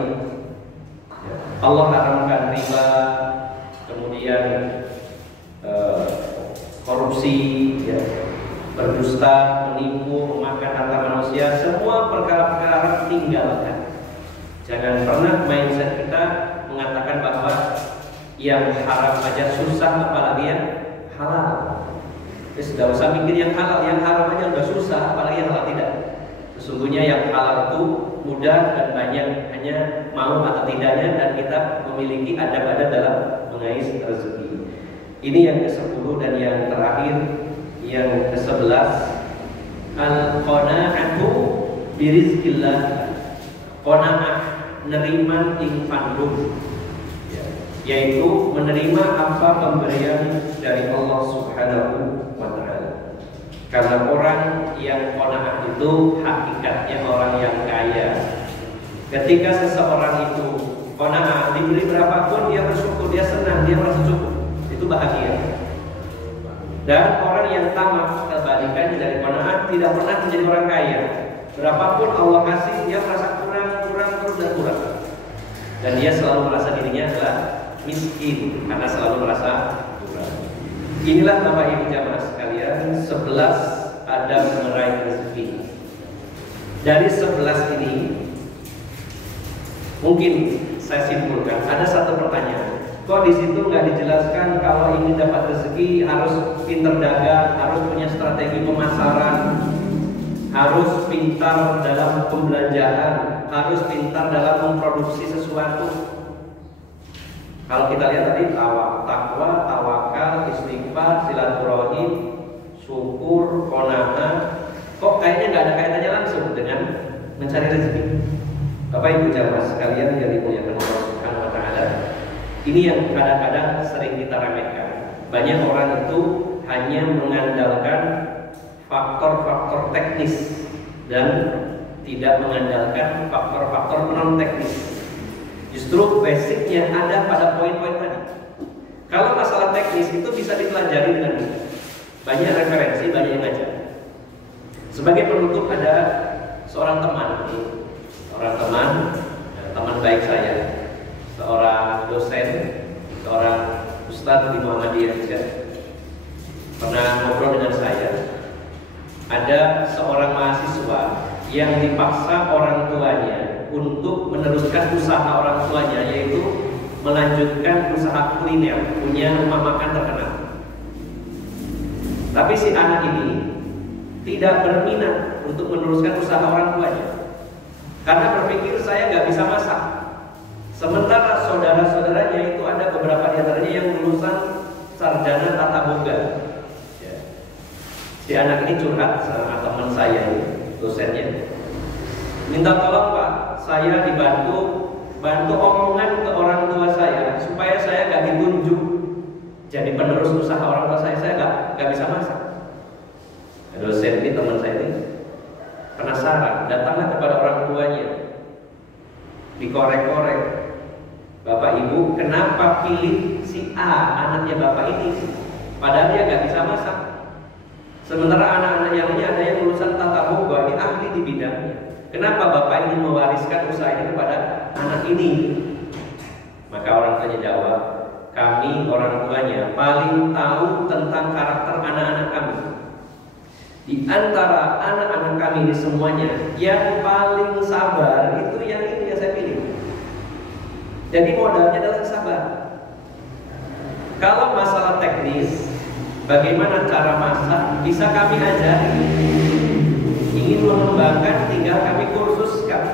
Allah haramkan riba, kemudian korupsi, ya, berdusta, menipu, memakan harta manusia, semua perkara-perkara tinggalkan. Jangan pernah mindset kita mengatakan bahwa yang haram aja susah, apalagi yang halal. Sudah usah mikir yang halal, yang haram aja udah susah, apalagi yang halal tidak. Sesungguhnya yang halal itu mudah dan banyak, hanya mau atau tidaknya, dan kita memiliki adab-adab dalam mengais rezeki. Ini yang ke-10. Dan yang terakhir, yang ke-11, al-qana'atu birizqillah. Qana'ah, nerima ing pandum, yaitu menerima apa pemberian dari Allah Subhanahu wa Ta'ala. Karena orang yang qanaah itu hakikatnya orang yang kaya. Ketika seseorang itu qanaah, diberi berapapun dia bersyukur, dia senang, dia merasa cukup, itu bahagia. Dan orang yang tamak, kebalikannya dari qanaah, tidak pernah menjadi orang kaya. Berapapun Allah kasih, dia merasa kurang terus dan kurang. Dan dia selalu merasa dirinya adalah miskin karena selalu merasa kurang. Inilah Bapak Ibu jamaah sekalian, 11 adab meraih rezeki. Dari 11 ini mungkin saya simpulkan ada satu pertanyaan. Kok di situ nggak dijelaskan kalau ingin dapat rezeki harus pintar dagang, harus punya strategi pemasaran, harus pintar dalam pembelanjaan, harus pintar dalam memproduksi sesuatu. Kalau kita lihat tadi takwa, tawakal, istighfar, silaturahim, syukur, qanaah, kok kayaknya nggak ada kaitannya langsung dengan mencari rezeki. Bapak Ibu jamaah sekalian yang dimuliakan Allah Subhanahu wa Ta'ala, ini yang kadang-kadang sering kita remehkan. Banyak orang itu hanya mengandalkan faktor-faktor teknis dan tidak mengandalkan faktor-faktor non teknis. Justru basicnya ada pada poin-poin tadi. Kalau masalah teknis itu bisa dipelajari dengan mudah. Banyak referensi, banyak yang ngajar. Sebagai penutup ada seorang teman baik saya, seorang dosen, seorang ustadz di Muhammadiyah juga. Pernah ngobrol dengan saya. Ada seorang mahasiswa yang dipaksa orang tuanya untuk meneruskan usaha orang tuanya, yaitu melanjutkan usaha kuliner, punya rumah makan terkenal. Tapi si anak ini tidak berminat untuk meneruskan usaha orang tuanya karena berpikir saya nggak bisa masak. Sementara saudara-saudaranya itu ada beberapa di antaranya yang lulusan sarjana tata boga. Si anak ini curhat sama teman saya, dosennya, minta tolong Pak, saya dibantu omongan ke orang tua saya supaya saya gak ditunjuk jadi penerus usaha orang tua saya gak bisa masak. Dosen ini, teman saya ini penasaran, datanglah kepada orang tuanya, dikorek-korek, Bapak Ibu kenapa pilih si A, anaknya Bapak ini, padahal dia gak bisa masak. Sementara anak-anak yang lainnya ada yang lulusan tata boga, ini ahli di bidangnya. Kenapa Bapak ingin mewariskan usaha ini kepada anak ini? Maka orang tuanya jawab, kami orang tuanya paling tahu tentang karakter anak-anak kami. Di antara anak-anak kami ini semuanya, yang paling sabar itu yang saya pilih. Jadi modalnya adalah sabar. Kalau masalah teknis, bagaimana cara masak bisa kami ajari. Ingin mengembangkan, tinggal kami kursuskan.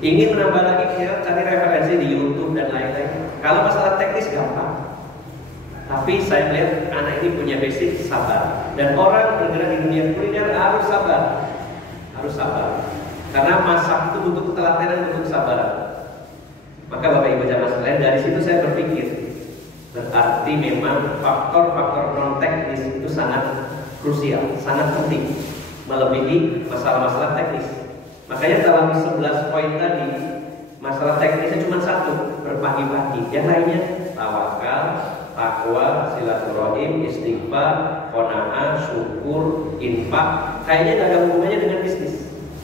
Ingin menambah lagi, kita cari referensi di YouTube dan lain-lain. Kalau masalah teknis gampang. Tapi saya melihat anak ini punya basic sabar. Dan orang bergerak di dunia kuliner harus sabar. Harus sabar. Karena masak itu butuh ketelatenan, butuh kesabaran. Maka Bapak Ibu jamaah sekalian, dari situ saya berpikir, berarti memang faktor-faktor non teknis itu sangat krusial, sangat penting, melebihi masalah-masalah teknis. Makanya dalam 11 poin tadi, masalah teknisnya cuma satu, berpagi-pagi. Yang lainnya tawakal, takwa, silaturahim, istighfar, qanaah, syukur, infak. Kayaknya tidak ada hubungannya dengan bisnis,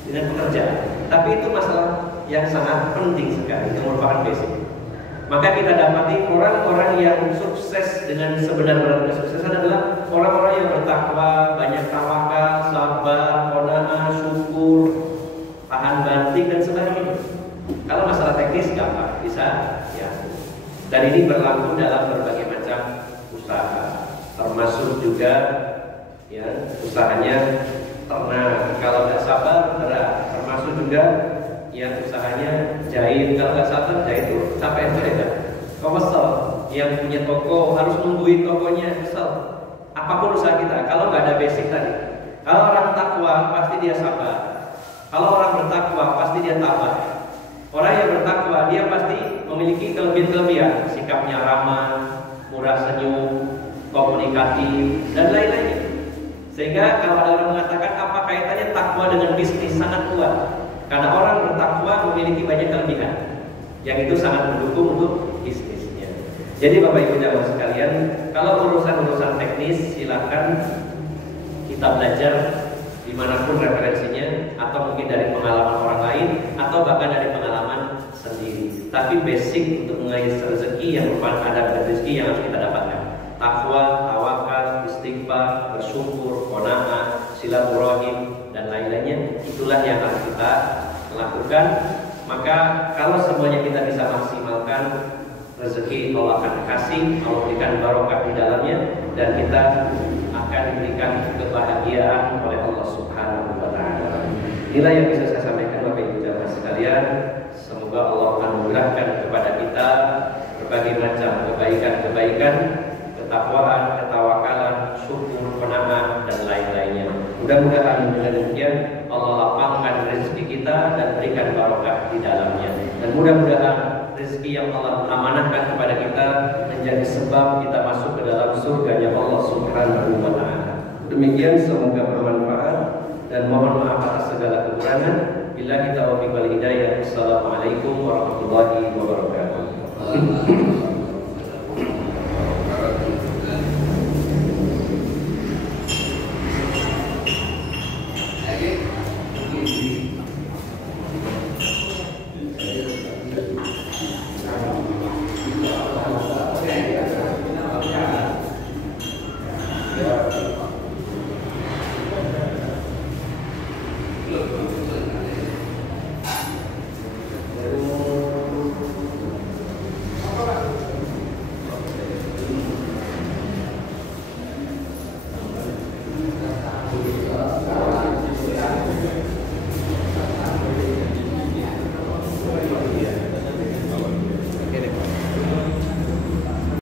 dengan pekerjaan. Tapi itu masalah yang sangat penting sekali, yang merupakan basic. Maka kita dapati orang-orang yang sukses dengan sebenar-benarnya kesuksesan adalah orang-orang yang bertakwa, banyak tawakal, sabar, qanaah, syukur, tahan banting dan sebagainya. Kalau masalah teknis gampang, bisa ya. Dan ini berlaku dalam berbagai macam usaha, termasuk juga ya usahanya ternak. Kalau nggak sabar berat, termasuk juga yang usahanya jahit. Kalau nggak sabar jahit itu capek kan? Kau kesel, yang punya toko harus nungguin tokonya, kesel. Apapun usaha kita, kalau nggak ada basic tadi. Kalau orang takwa pasti dia sabar. Kalau orang bertakwa pasti dia tabah. Orang yang bertakwa dia pasti memiliki kelebihan-kelebihan, sikapnya ramah, murah senyum, komunikatif dan lain-lainnya. Sehingga kalau ada orang mengatakan apa kaitannya takwa dengan bisnis, sangat kuat. Karena orang bertakwa memiliki banyak kelebihan, yang itu sangat mendukung untuk bisnisnya. Jadi Bapak Ibu jamaah sekalian, kalau urusan-urusan teknis silakan kita belajar dimanapun referensinya, atau mungkin dari pengalaman orang lain, atau bahkan dari pengalaman sendiri. Tapi basic untuk mengais rezeki yang merupakan adab rezeki yang harus kita dapatkan: takwa, tawakal, istighfar, bersyukur, qanaah, silaturahim dan lain-lainnya. Itulah yang harus kita lakukan. Maka kalau semuanya kita bisa maksimalkan, rezeki Allah akan kasih, Allah berikan barokah di dalamnya, dan kita akan diberikan kebahagiaan oleh Allah Subhanahu wa taala. Inilah yang bisa saya sampaikan Bapak Ibu jamaah sekalian. Semoga Allah anugerahkan kepada kita berbagai macam kebaikan-kebaikan, ketakwaan, ketawakalan, syukur, qanaah dan lain-lainnya. Mudah-mudahan dengan demikian Allah lapangkan rezeki kita dan berikan barokah di dalamnya. Dan mudah-mudahan rezeki yang Allah amanahkan kepada kita menjadi sebab kita masuk ke dalam surganya Allah Subhanahu wa taala. Demikian, semoga bermanfaat dan mohon maaf atas segala kekurangan. Billahi taufiq wal hidayah. Assalamualaikum warahmatullahi